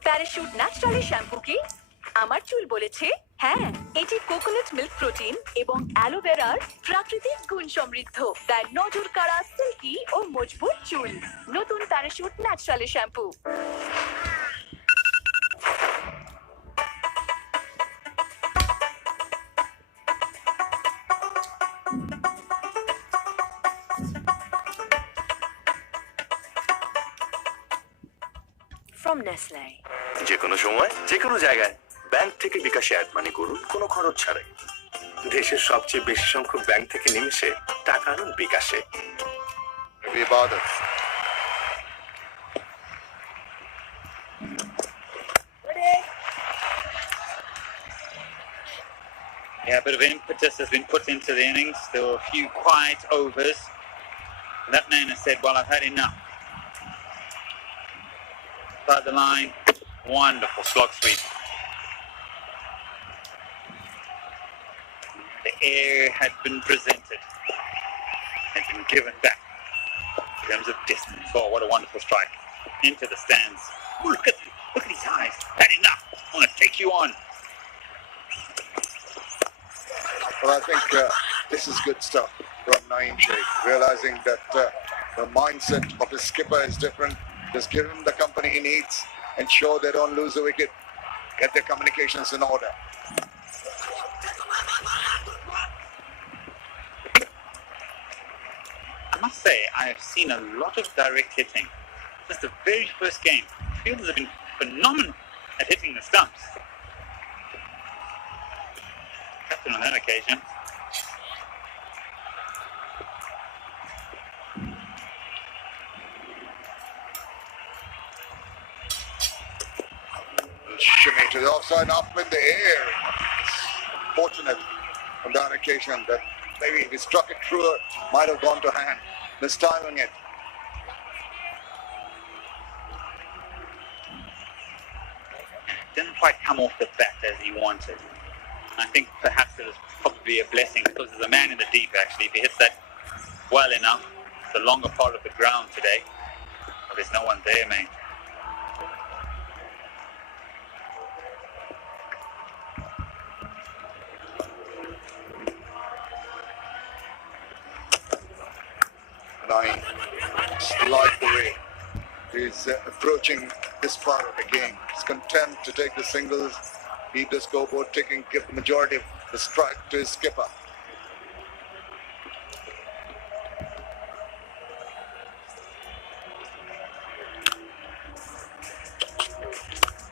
Parachute naturally শ্যাম্পুকে আমার চুল বলেছে হ্যাঁ। এটি কোকোনাট মিল্ক প্রোটিন এবং অ্যালোভেরার প্রাকৃতিক গুণ সমৃদ্ধ, তাই নজর কাড়া সিল্কি ও মজবুত চুল। নতুন parachute naturally shampoo. From Nestle. যে কোনো সময় যে কোনো জায়গায় ব্যাংক থেকে বিকাশে অ্যাড মানি করুন কোনো খরচ ছাড়াই। দেশের সবচেয়ে বেশি সংখ্যক ব্যাংক থেকে নিমেষে টাকা আনুন বিকাশে। Yeah, a bit of impetus has been put into the innings. There were a few quiet overs. That man has said, well, I've had enough. Inside the line, wonderful slog sweep. The air had been presented, had been given back in terms of distance. Oh, what a wonderful strike. Into the stands. Oh, look at his eyes. Had enough. I want to take you on. Well, I think this is good stuff from Naeem Sheikh, realizing that the mindset of his skipper is different. Just give him the company he needs, ensure they don't lose a wicket, get their communications in order. I must say, I have seen a lot of direct hitting. Since the very first game, fielders have been phenomenal at hitting the stumps. Captain on that occasion. Shimmy to the offside, up in the air. Fortunate on that occasion that maybe if he struck it truer, might have gone to hand, mistiming it. Didn't quite come off the bat as he wanted. I think perhaps it was probably a blessing because there's a man in the deep actually. If he hits that well enough, the longer part of the ground today, well, there's no one there, mate. I like the way he's approaching this part of the game. He's content to take the singles, keep the scoreboard ticking, give the majority of the strike to his skipper.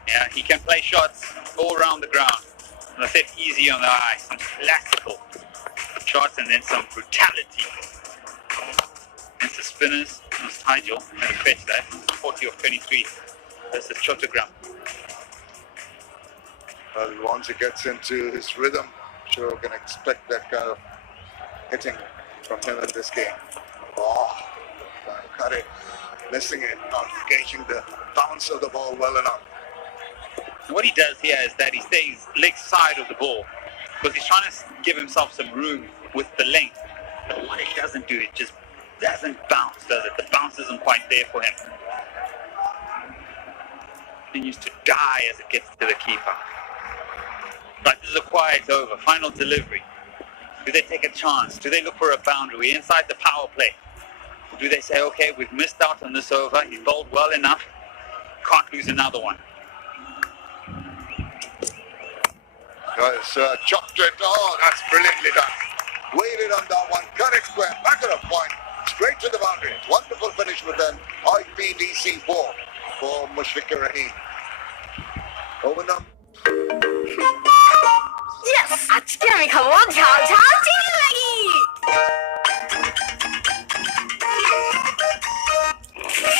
Yeah, he can play shots all around the ground. As I said, easy on the eye, some classical shots and then some brutality. Into spinners, Nigel had a fetch that, 40 of 23 versus Chotogram. Well, once he gets into his rhythm, sure we can expect that kind of hitting from him in this game. Oh, cut it, missing it, not gauging the bounce of the ball well enough. And what he does here is that he stays leg side of the ball because he's trying to give himself some room with the length. But what he doesn't do, it just doesn't bounce, does it? The bounce isn't quite there for him. Continues to die as it gets to the keeper. Right, this is a quiet over. Final delivery. Do they take a chance? Do they look for a boundary? We're inside the power play. Do they say, okay, we've missed out on this over. He's bowled well enough. Can't lose another one. Guys, chopped it. Oh, that's brilliantly done. Waited on that one. Cut it square. Back at a point. Straight to the boundary. Wonderful finish with an IPDC 4 for Mushfiqur Rahim. Over now. Yes! আজকে আমি খাবো ঝাল ঝাল chicken Maggi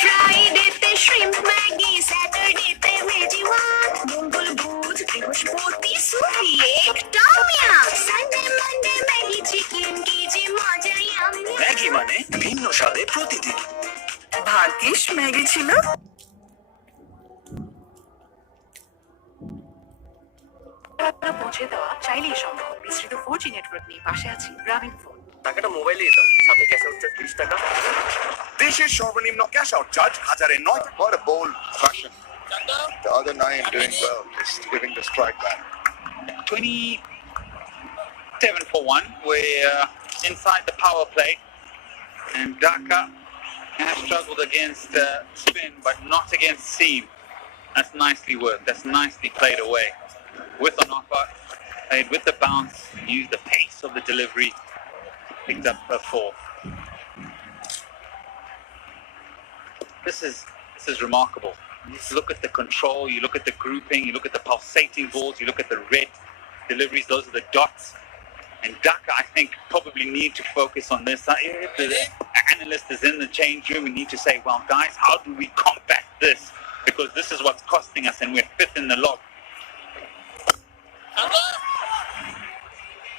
ফ্রাইডেতে shrimp Maggi স্যাটারডেতে veggie one মঙ্গল বুধ বৃহস্পতি সুপি এক টামিয়া সানডে মানডে ম্যাগি চিকেন কি যে মজা ইয়ামি ম্যাগি মানে ভিন্ন স্বাদে প্রতিদিন। ভাগ্যিস ম্যাগি ছিল। পৌঁছে দেওয়া চাইলেই সম্ভব। বিস্তৃত 4G নেটওয়ার্ক নিয়ে পাশে আছি গ্রামীণ ফোন। টাকাটা মোবাইলেই দাও, সাথে ক্যাশ আউট চার্জ 30 টাকা। দেশের সর্বনিম্ন cash out charge 1009। What a bold fashion. The other 9 doing well, just giving the strike back. 27 for 1. We're inside the power play. And Dhaka has struggled against spin, but not against seam. That's nicely worked. That's nicely played away. With an offer, played with the bounce, used the pace of the delivery, picked up a 4. This is remarkable. You look at the control, you look at the grouping, you look at the pulsating balls, you look at the red deliveries, those are the dots. And Dhaka, I think, probably need to focus on this. If the analyst is in the change room, we need to say, well, guys, how do we combat this? Because this is what's costing us and we're 5th in the log.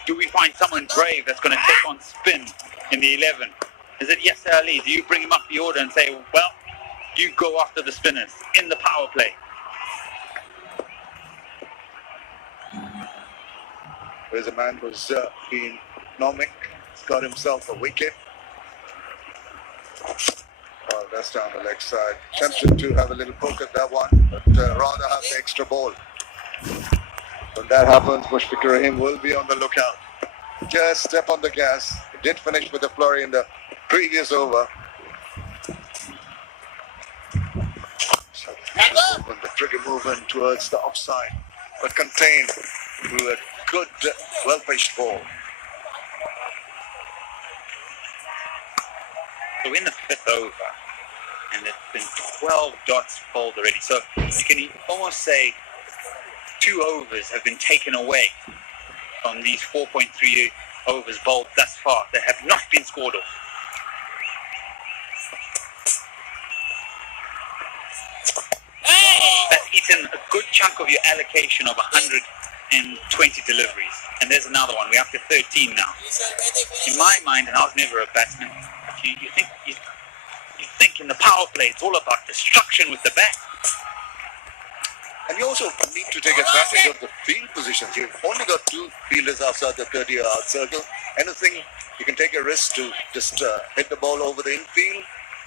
Do we find someone brave that's going to take on spin in the 11? Is it Yasser Ali? Do you bring him up the order and say, well, you go after the spinners in the power play? There's a man who's been nomic. He's got himself a wicket. Oh, that's down the leg side. Tempted to have a little poke at that one, but rather have the extra ball. When that happens, Mushfiqur Rahim will be on the lookout. Just step on the gas. He did finish with a flurry in the previous over. So the trigger movement towards the offside. but contained through a good, well-pitched ball. So in the fifth over, and it's been 12 dots bowled already. So you can almost say 2 overs have been taken away from these 4.3 overs bowled thus far that have not been scored off. That's eaten a good chunk of your allocation of 120 deliveries. And there's another one. We're up to 13 now. In my mind, and I was never a batsman, you think in the power play it's all about destruction with the bat. And you also need to take advantage of the field positions. You've only got 2 fielders outside the 30-yard circle. Anything, you can take a risk to just hit the ball over the infield,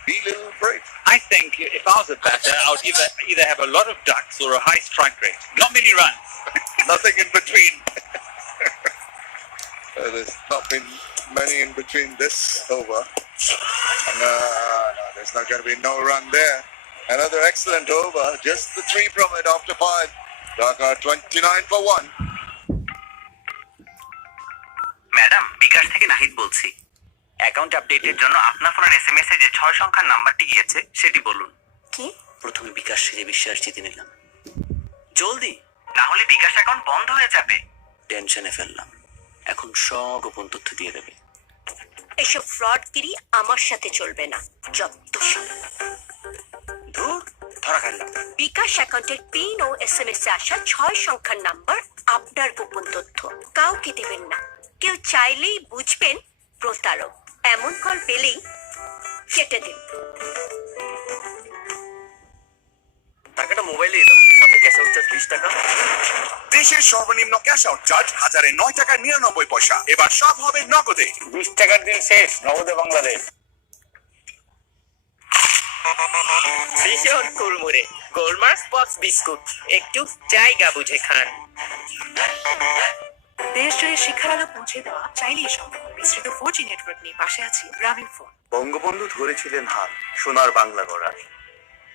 be a little brave. I think if I was a batter, I would either have a lot of ducks or a high strike rate. Not many runs. Nothing in between. There's not been many in between this over. No, there's not going to be no run there. Another excellent over. Just the 3 from it after 5. Dhaka 29 for 1. Madam বিকাশ থেকে নাহিদ বলছি account আপডেটের জন্য আপনার ফোনের SMS এ যে 6 সংখ্যার নাম্বারটি গিয়েছে সেটি বলুন কি? প্রথমে বিকাশ থেকে বিশ্বাস জিতে নিলাম, জলদি, না হলে বিকাশ অ্যাকাউন্ট বন্ধ হয়ে যাবে। টেনশনে ফেললাম, এখন সব গোপন তথ্য দিয়ে দেবে। এসব ফ্রডগিরি আমার সাথে চলবে না। যত সব ধুর, ধরা খাইলাম। বিকাশ অ্যাকাউন্টের পিন ও এসএমএস এ আসা 6 সংখ্যার নাম্বার আপনার গোপন তথ্য কাউকে দেবেন না। কেউ চাইলেই বুঝবেন প্রতারক। এমন কল পেলেই কেটে দিন। টাকাটা মোবাইলেই দাও, সাথে ক্যাশ আউট চার্জ 20 টাকা। দেশের সর্বনিম্ন ক্যাশ আউট চার্জ 1009 টাকা 99 পয়সা। এবার সব হবে নগদে। 20 টাকার দিন শেষ, নগদে বাংলাদেশ। ভীষণ কুড়মুড়ে গোলমার্স বক্স বিস্কুট, একটু জায়গা বুঝে খান। দেশ জুড়ে শিক্ষার আলো পৌঁছে দেওয়া চাইলেই সম্ভব। বিস্তৃত 4G নেটওয়ার্ক নিয়ে পাশে আছে গ্রামীণ ফোন। বঙ্গবন্ধু ধরেছিলেন হাল সোনার বাংলা গড়ার,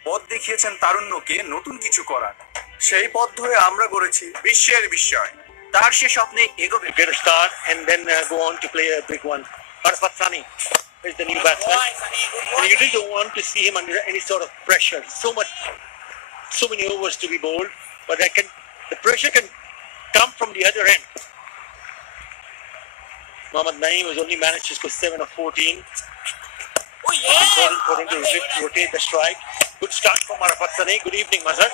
পথ দেখিয়েছেন তারুণ্যকে নতুন কিছু করার। সেই পথ ধরে আমরা গড়েছি বিশ্বের বিস্ময়। তার সে স্বপ্নে এগোবে। Get a start and then go on to play a big one. Arfat Sani is the new batsman, and you really don't want to see him under any sort of pressure. So many overs to be bowled, but the pressure can come from the other end. Mohammad Naeem has only managed to score 7 of 14. Important for him to rotate the strike. Good start from Arafat Sani. Good evening, Mazhar.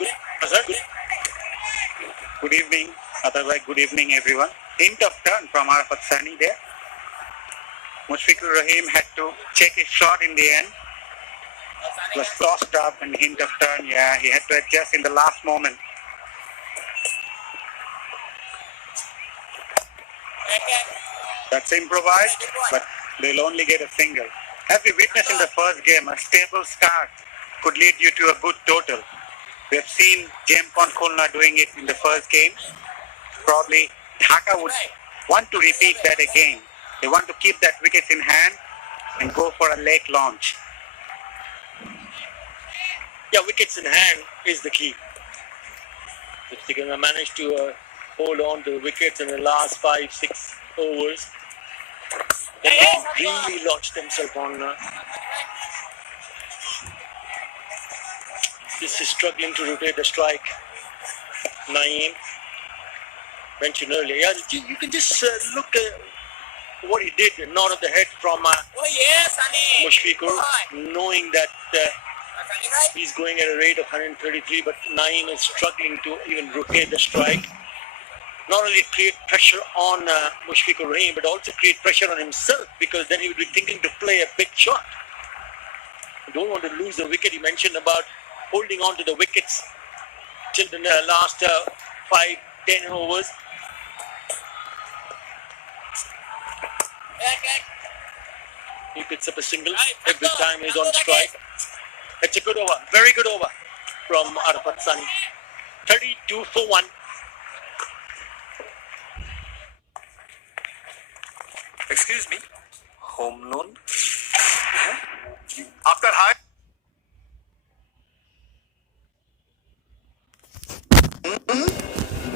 Good evening, otherwise good evening everyone. Hint of turn from Arafat Sani there. Mushfiqur Rahim had to check his shot in the end. It was tossed up and hint of turn, yeah, he had to adjust in the last moment. That's improvised, but they'll only get a single. As we witnessed in the first game, a stable start could lead you to a good total. We have seen Dhaka Khulna doing it in the first game. Probably Dhaka would want to repeat that again. They want to keep that wickets in hand and go for a late launch. Yeah, wickets in hand is the key. If they can manage to hold on to the wickets in the last 5-6 overs, then they can really launch themselves on. This is struggling to rotate the strike. Naeem mentioned earlier. Yeah, you can just look at what he did, a nod of the head from Mushfiqur, knowing that he's going at a rate of 133, but Naeem is struggling to even rotate the strike. Not only create pressure on Mushfiqur Rahim, but also create pressure on himself, because then he would be thinking to play a big shot. You don't want to lose the wicket. He mentioned about holding on to the wickets till the last 5-10 overs. He picks up a single every time he's on strike. It's a good over, very good over from Arafat Sani. 32 for 1. Excuse me, home loan? After high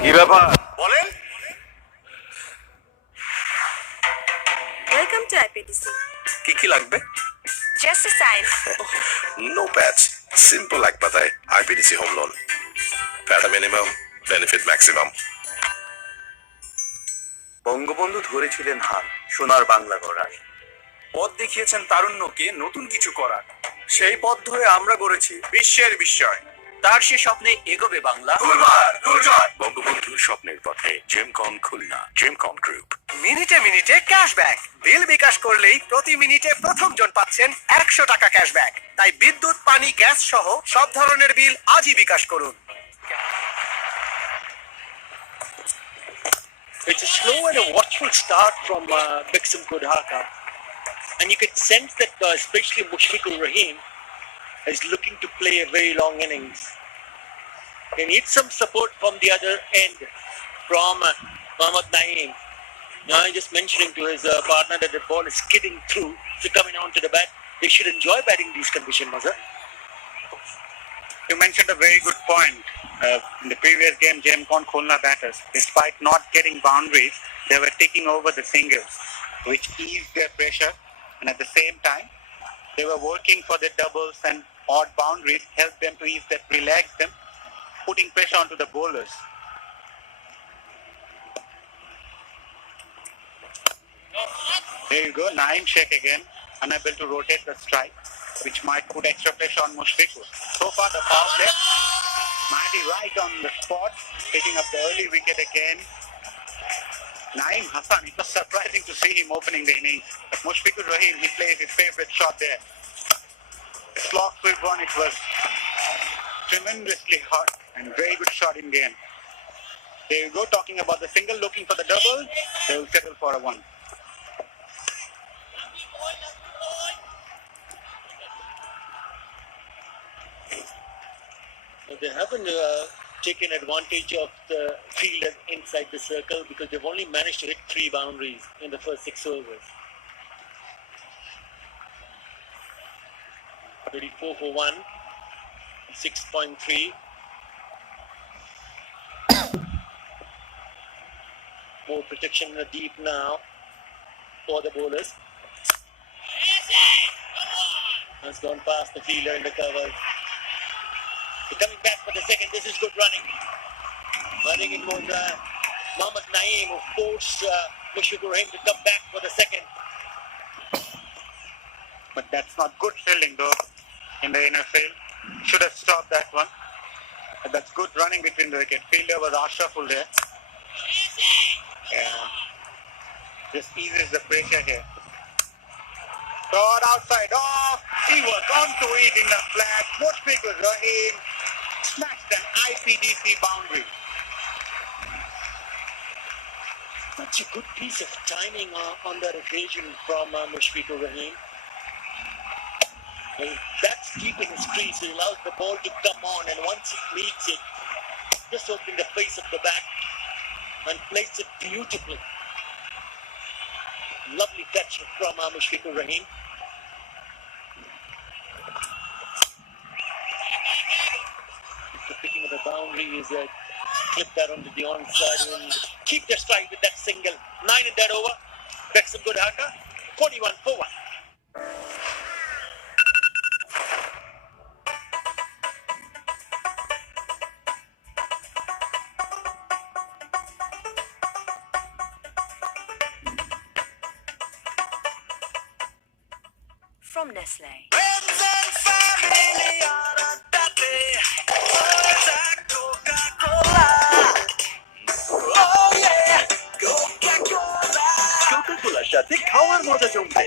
কি ব্যাপার বলেন? Welcome to IPDC. কি কি লাগবে? Just a sign. No প্যাচ, simple এক পাতায় IPDC home loan. প্যারা মিনিমাম, বেনিফিট ম্যাক্সিমাম। বঙ্গবন্ধু ধরেছিলেন হাল সোনার বাংলা গড়ার, পথ দেখিয়েছেন তারুণ্যকে নতুন কিছু করার। সেই পথ ধরে আমরা গড়েছি বিশ্বের বিস্ময়। তার সে স্বপ্নে এগোবে বাংলা। বঙ্গবন্ধুর স্বপ্নের পথে জেমকন খুলনা, জেমকন গ্রুপ। মিনিটে মিনিটে ক্যাশব্যাক। বিল বিকাশ করলেই প্রতি মিনিটে প্রথম জন পাচ্ছেন 100 টাকা ক্যাশব্যাক। তাই বিদ্যুৎ, পানি, গ্যাস সহ সব ধরনের বিল আজই বিকাশ করুন। It's a slow and a watchful start from Bangobondhu Dhaka. And you can sense that especially Mushfiqur Rahim is looking to play a very long innings. He needs some support from the other end, from Mohammad Naeem. Now I'm just mentioning to his partner that the ball is skidding through, so coming on to the bat. They should enjoy batting these conditions, Mazhar. You mentioned a very good point. In the previous game, Dhaka Khulna batters, despite not getting boundaries, they were taking over the singles, which eased their pressure, and at the same time, they were working for their doubles and odd boundaries, helped them to ease that, relax them, putting pressure onto the bowlers. There you go, Naeem Sheikh again, unable to rotate the strike, which might put extra pressure on Mushfiqur. So far, the power play, Mahdi right on the spot, picking up the early wicket again. Naeem Hassan, it was surprising to see him opening the innings. But Mushfiqur Rahim, he plays his favorite shot there. Slog sweep one, it was tremendously hot and very good shot in the end. There you go, talking about the single, looking for the double, they will settle for a one. They haven't taken advantage of the fielders inside the circle because they've only managed to hit 3 boundaries in the first 6 overs. 34 for 1, 6.3. More protection in the deep now for the bowlers. Has gone past the fielder in the cover. Coming back for the second, this is good running. I think it was Mohammad Naeem who forced Mushfiqur Rahim to come back for the second. But that's not good fielding though in the inner field. Should have stopped that one. But that's good running between the wicket. Fielder was Ashraful there. Yeah. This eases the pressure here. Shot outside off. He was on to it in the flat. Mushfiqur Rahim smashed an IPDC boundary. Such a good piece of timing on that occasion from Mushfiqur Rahim. Well, that's deep in his crease. It allows the ball to come on, and once it meets it, just opening the face of the bat and place it beautifully. Lovely touch from Mushfiqur Rahim. The picking of the boundary is clip that onto the onside and keep the strike with that single. 9 in that over. That's some good Dhaka. 41 for 1. From Nestle. কোকা-কোলার সাথে খাওয়ার মজা জমবে।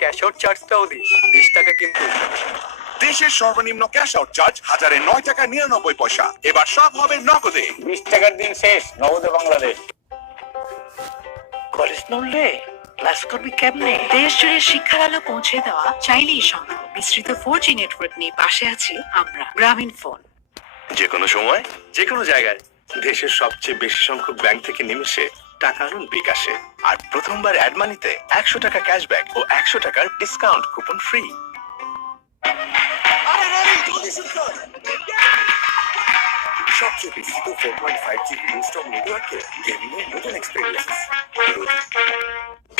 Cash out চার্জটাও this, 20 টাকা কিন্তু। দেশের সর্বনিম্ন cash out charge 1009 টাকা 99 পয়সা। এবার সব হবে নগদে। 20 টাকার দিন শেষ, নগদে বাংলাদেশ। কলেজ নড়লে ক্লাস করবি কেমনে? দেশ জুড়ে শিক্ষার আলো পৌঁছে দেওয়া চাইলেই সম্ভব। বিস্তৃত 4G নেটওয়ার্ক নিয়ে পাশে আছি আমরা, গ্রামীণ ফোন। যে কোনো সময়, যে কোনো জায়গায় দেশের সবচেয়ে বেশি সংখ্যক ব্যাংক থেকে নিমেষে টাকা আনুন বিকাশে। আর প্রথমবার অ্যাড মানিতে 100 টাকা ক্যাশব্যাক ও 100 টাকার ডিসকাউন্ট কুপন ফ্রি। সব সবচেয়ে বিস্তৃত 4.5G ব্লুস্টক নেটওয়ার্কে গেমিং এর নতুন এক্সপেরিয়েন্স।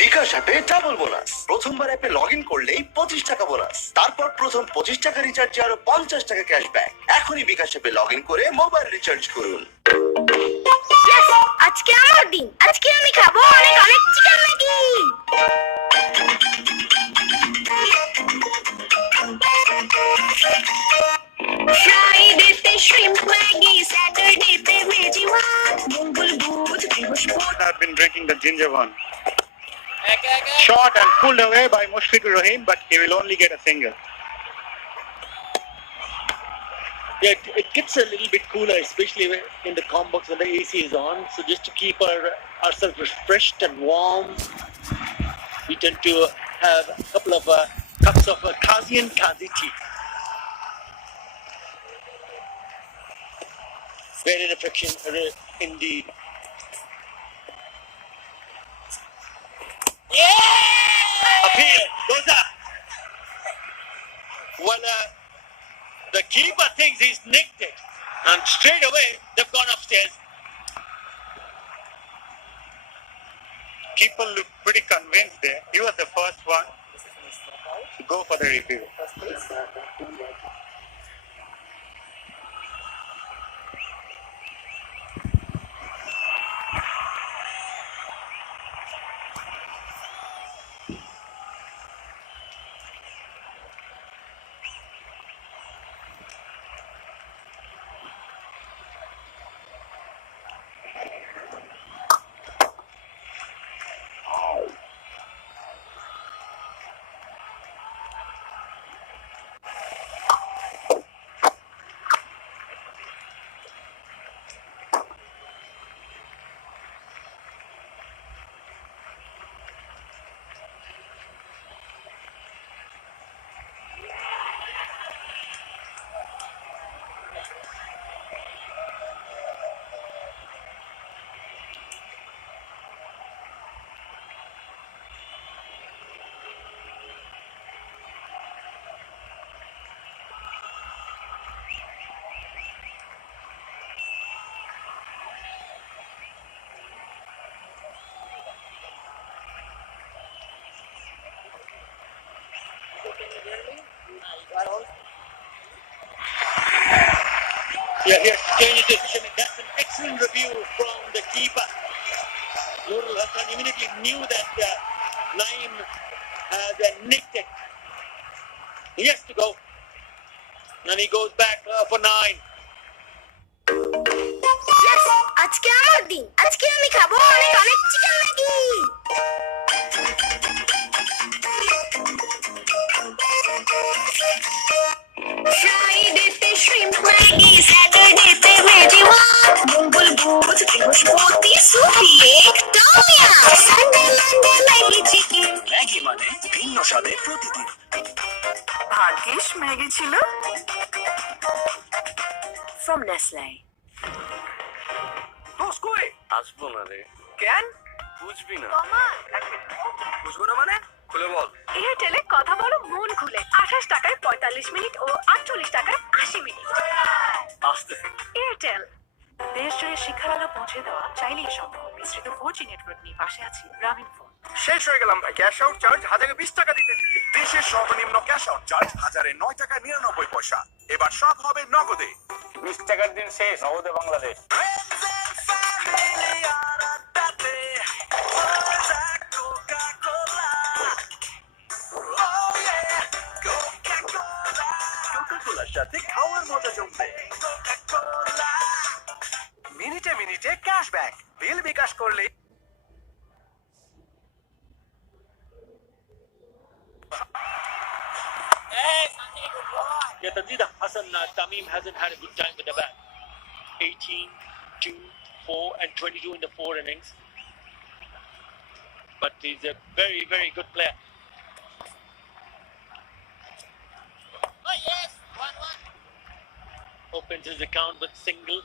বিকাশ অ্যাপে ডাবল বোনাস। প্রথমবার অ্যাপে লগ ইন করলেই 25 টাকা বোনাস, তারপর প্রথম 25 টাকা রিচার্জে আরো 50 টাকা ক্যাশব্যাক। এখনই বিকাশ অ্যাপে লগ ইন করে মোবাইল রিচার্জ করুন। আজকে আমার দিন, আজকে আমি খাবো অনেক অনেক চিকেন ম্যাগি। ফ্রাইডেতে শ্রিম্প ম্যাগি, স্যাটারডেতে ভেজি ওয়ান, মঙ্গল বুধ বৃহস্পতি। I've been drinking the ginger one. Shot and pulled away by Mushfiqur Rahim, but he will only get a single. Yeah, it gets a little bit cooler, especially in the combox when the AC is on. So just to keep ourselves refreshed and warm, we tend to have a couple of cups of kazi and kazi tea. Very refreshing indeed. Yeah! Appeal goes up. Well, the keeper thinks he's nicked it, and straight away they've gone upstairs. Keeper looked pretty convinced there. He was the first one to go for the review. Yeah, he has changed decision, and that's an excellent review from the keeper. Nurul Hassan immediately knew that Naeem had nicked it. He has to go, and he goes back for 9. আজকে আমার দিন, আজকে আমি খাবো অনেক অনেক chicken Maggi. ফ্রাইডেতে shrimp Maggi, স্যাটারডেতে ভেজি ওয়ান, মঙ্গল বুধ বৃহস্পতি সুপি একদম yum, Sunday Monday Maggi chicken. Maggi মানে ভিন্ন স্বাদের প্রতিদিন। ভাগ্যিস ম্যাগি ছিল from Nestle. কই আসবো না রে। কেন বুঝবি না। বুঝবো না মানে খুলে বল। এয়ারটেলে কথা বলো মন খুলে। 28 টাকায় 45 মিনিট ও 48 টাকায় 80 মিনিট। আসতে এয়ারটেল দেশ জুড়ে শিক্ষার আলো পৌঁছে দেওয়া চাইলেই সম্ভব। বিস্তৃত 4G নেটওয়ার্ক নিয়ে পাশে আছি গ্রামীণ ফোন। শেষ হয়ে গেলাম ভাই। ক্যাশ আউট চার্জ 1020 টাকা দিতে দিতে। দেশের সর্বনিম্ন ক্যাশ আউট চার্জ 1009 টাকা 99 পয়সা। এবার সব হবে নগদে। 20 টাকার দিন শেষ, নগদে বাংলাদেশ। কোকা-কোলার সাথে খাওয়ার মজা জমবে। মিনিটে মিনিটে ক্যাশব্যাক। বিল বিকাশ করলে Yeah, Tadida Hassan Tamim hasn't had a good time with the bat. 18, 2, 4, and 22 in the 4 innings. But he's a very, very good player. Oh yes, 1-1. Opens his account with single.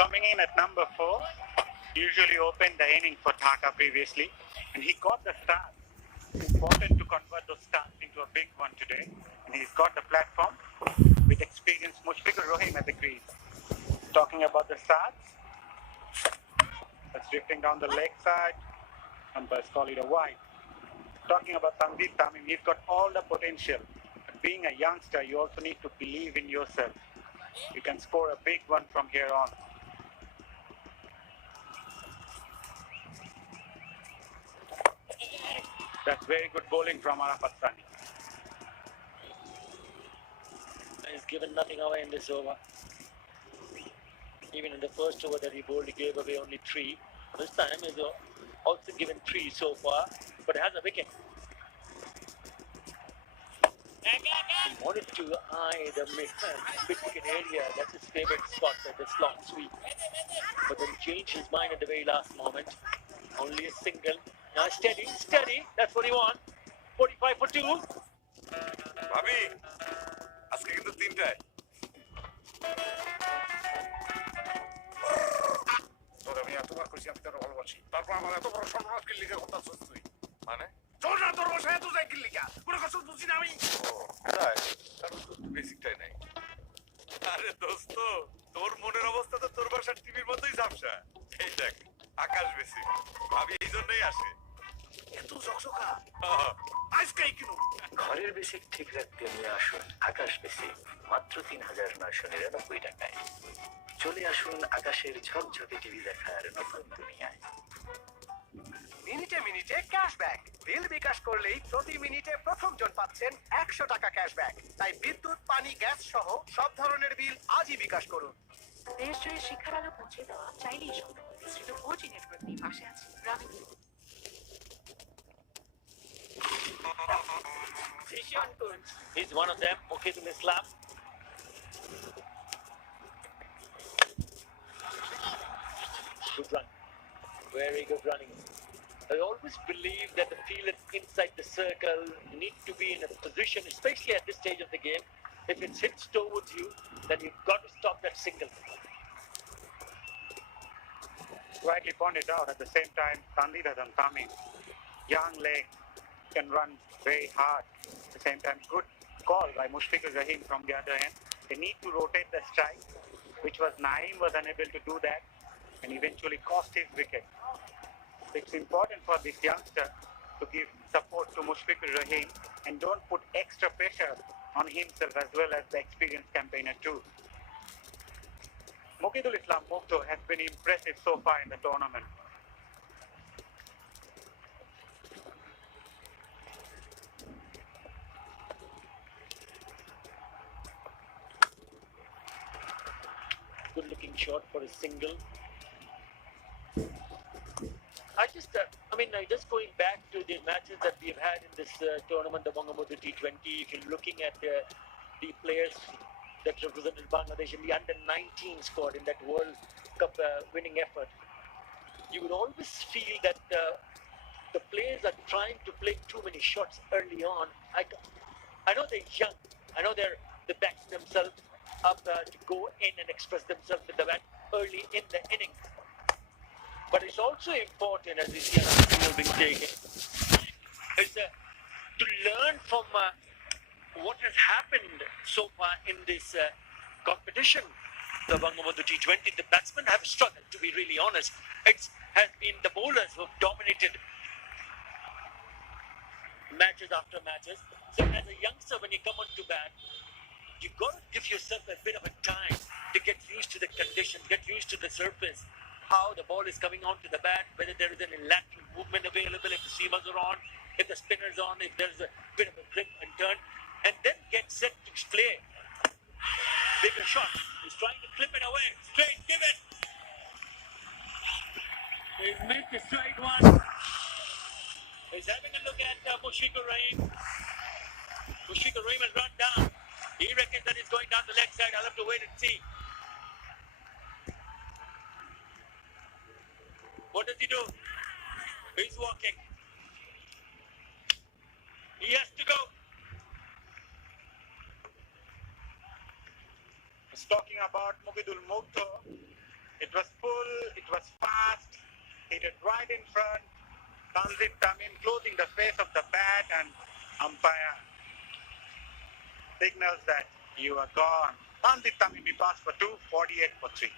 Coming in at number 4, usually opened the inning for Dhaka previously, and he got the start. It's important to convert those starts into a big one today, and he's got the platform with experienced Mushfiqur Rahim at the crease. Talking about the starts, that's drifting down the leg side. Umpires call it a wide. Talking about Tanvir Tamim, he's got all the potential. But being a youngster, you also need to believe in yourself. You can score a big one from here on. That's very good bowling from Arafat Sani. He's given nothing away in this over. Even in the first over that he bowled, he gave away only 3. This time he's also given 3 so far, but has a wicket. He wanted to eye the mid-wicket area. That's his favourite spot at the slot sweep. But then changed his mind at the very last moment. Only a single. Now steady, steady. That's what he wants. 45 for 2. ভাবি আজকে কিন্তু 3টায় তোর আমি এতবার কইছি আমি তোর ভালোবাসি তারপর আমার এত বড় সর্বনাশ কি লিখে কথা শুনছিস তুই মানে তোর না তোর বাসায় এত যাই কি লিখা পুরো কথা বুঝি না আমি তাই তার তো বেসিকটাই নাই আরে দোস্ত তোর মনের অবস্থা তো তোর বাসার টিভির মতোই ঝাপসা এই দেখ আকাশ বেসিক ভাবি এই জন্যই আসে এত ঝকঝকা আজকে কিনো ঘরের বেসিক ঠিক রাখতে নিয়ে আসুন আকাশ বেসিক মাত্র ৩,৯৯৯ টাকায়। চলে আসুন আকাশের ঝকঝকে টিভি দেখার নতুন দুনিয়ায়। মিনিটে মিনিটে ক্যাশব্যাক বিল বিকাশ করলেই প্রতি মিনিটে প্রথম জন পাচ্ছেন 100 টাকা ক্যাশব্যাক। তাই বিদ্যুৎ পানি গ্যাস সহ সব ধরনের বিল আজই বিকাশ করুন। দেশ জুড়ে শিক্ষার আলো পৌঁছে দেওয়া চাইলেই সম্ভব। বিস্তৃত 4G নেটওয়ার্ক নিয়ে পাশে আছে গ্রামীণ। He's one of them. Mukhidul Islam. Good run. Very good running. I always believe that the fielders inside the circle need to be in a position, especially at this stage of the game. If it's hits towards you, then you've got to stop that single. Rightly pointed out, at the same time, Tanvir and Tamim, young leg, can run very hard. At the same time, good call by Mushfiqur Rahim from the other end. They need to rotate the strike, which was Naeem was unable to do that and eventually cost his wicket. It's important for this youngster to give support to Mushfiqur Rahim and don't put extra pressure on himself as well as the experienced campaigner too. Mukhidul Islam Mukto has been impressive so far in the tournament. Good looking shot for a single. Just going back to the matches that we've had in this tournament, the Bangobondhu T-20, if you're looking at the players that represented Bangladesh in the under-19 squad in that World Cup winning effort, you would always feel that the players are trying to play too many shots early on. I know they're young. I know they back themselves up to go in and express themselves with the bat early in the innings. But it's also important, as we see another field being taken, is to learn from what has happened so far in this competition. The Bangobondhu T20, the batsmen have struggled, to be really honest. It has been the bowlers who have dominated matches after matches. So as a youngster, when you come onto bat, you've got to give yourself a bit of a time to get used to the condition, get used to the surface, how the ball is coming onto the bat, whether there is any lateral movement available, if the seamers are on, if the spinner's on, if there's a bit of a grip and turn, and then get set to play. Bigger shot. He's trying to clip it away. Straight, give it. He's made the straight one. He's having a look at Mushfiqur Rahim. Mushfiqur Rahim has run down. He reckons that he's going down the leg side. I'll have to wait and see. What does he do? He's walking. He has to go. He's talking about Mukhidul Mukto. It was full, it was fast, hit it right in front. Tanvir Tamim closing the face of the bat, and umpire signals that you are gone. Pandit Tamimi passed for 2, 48 for 3.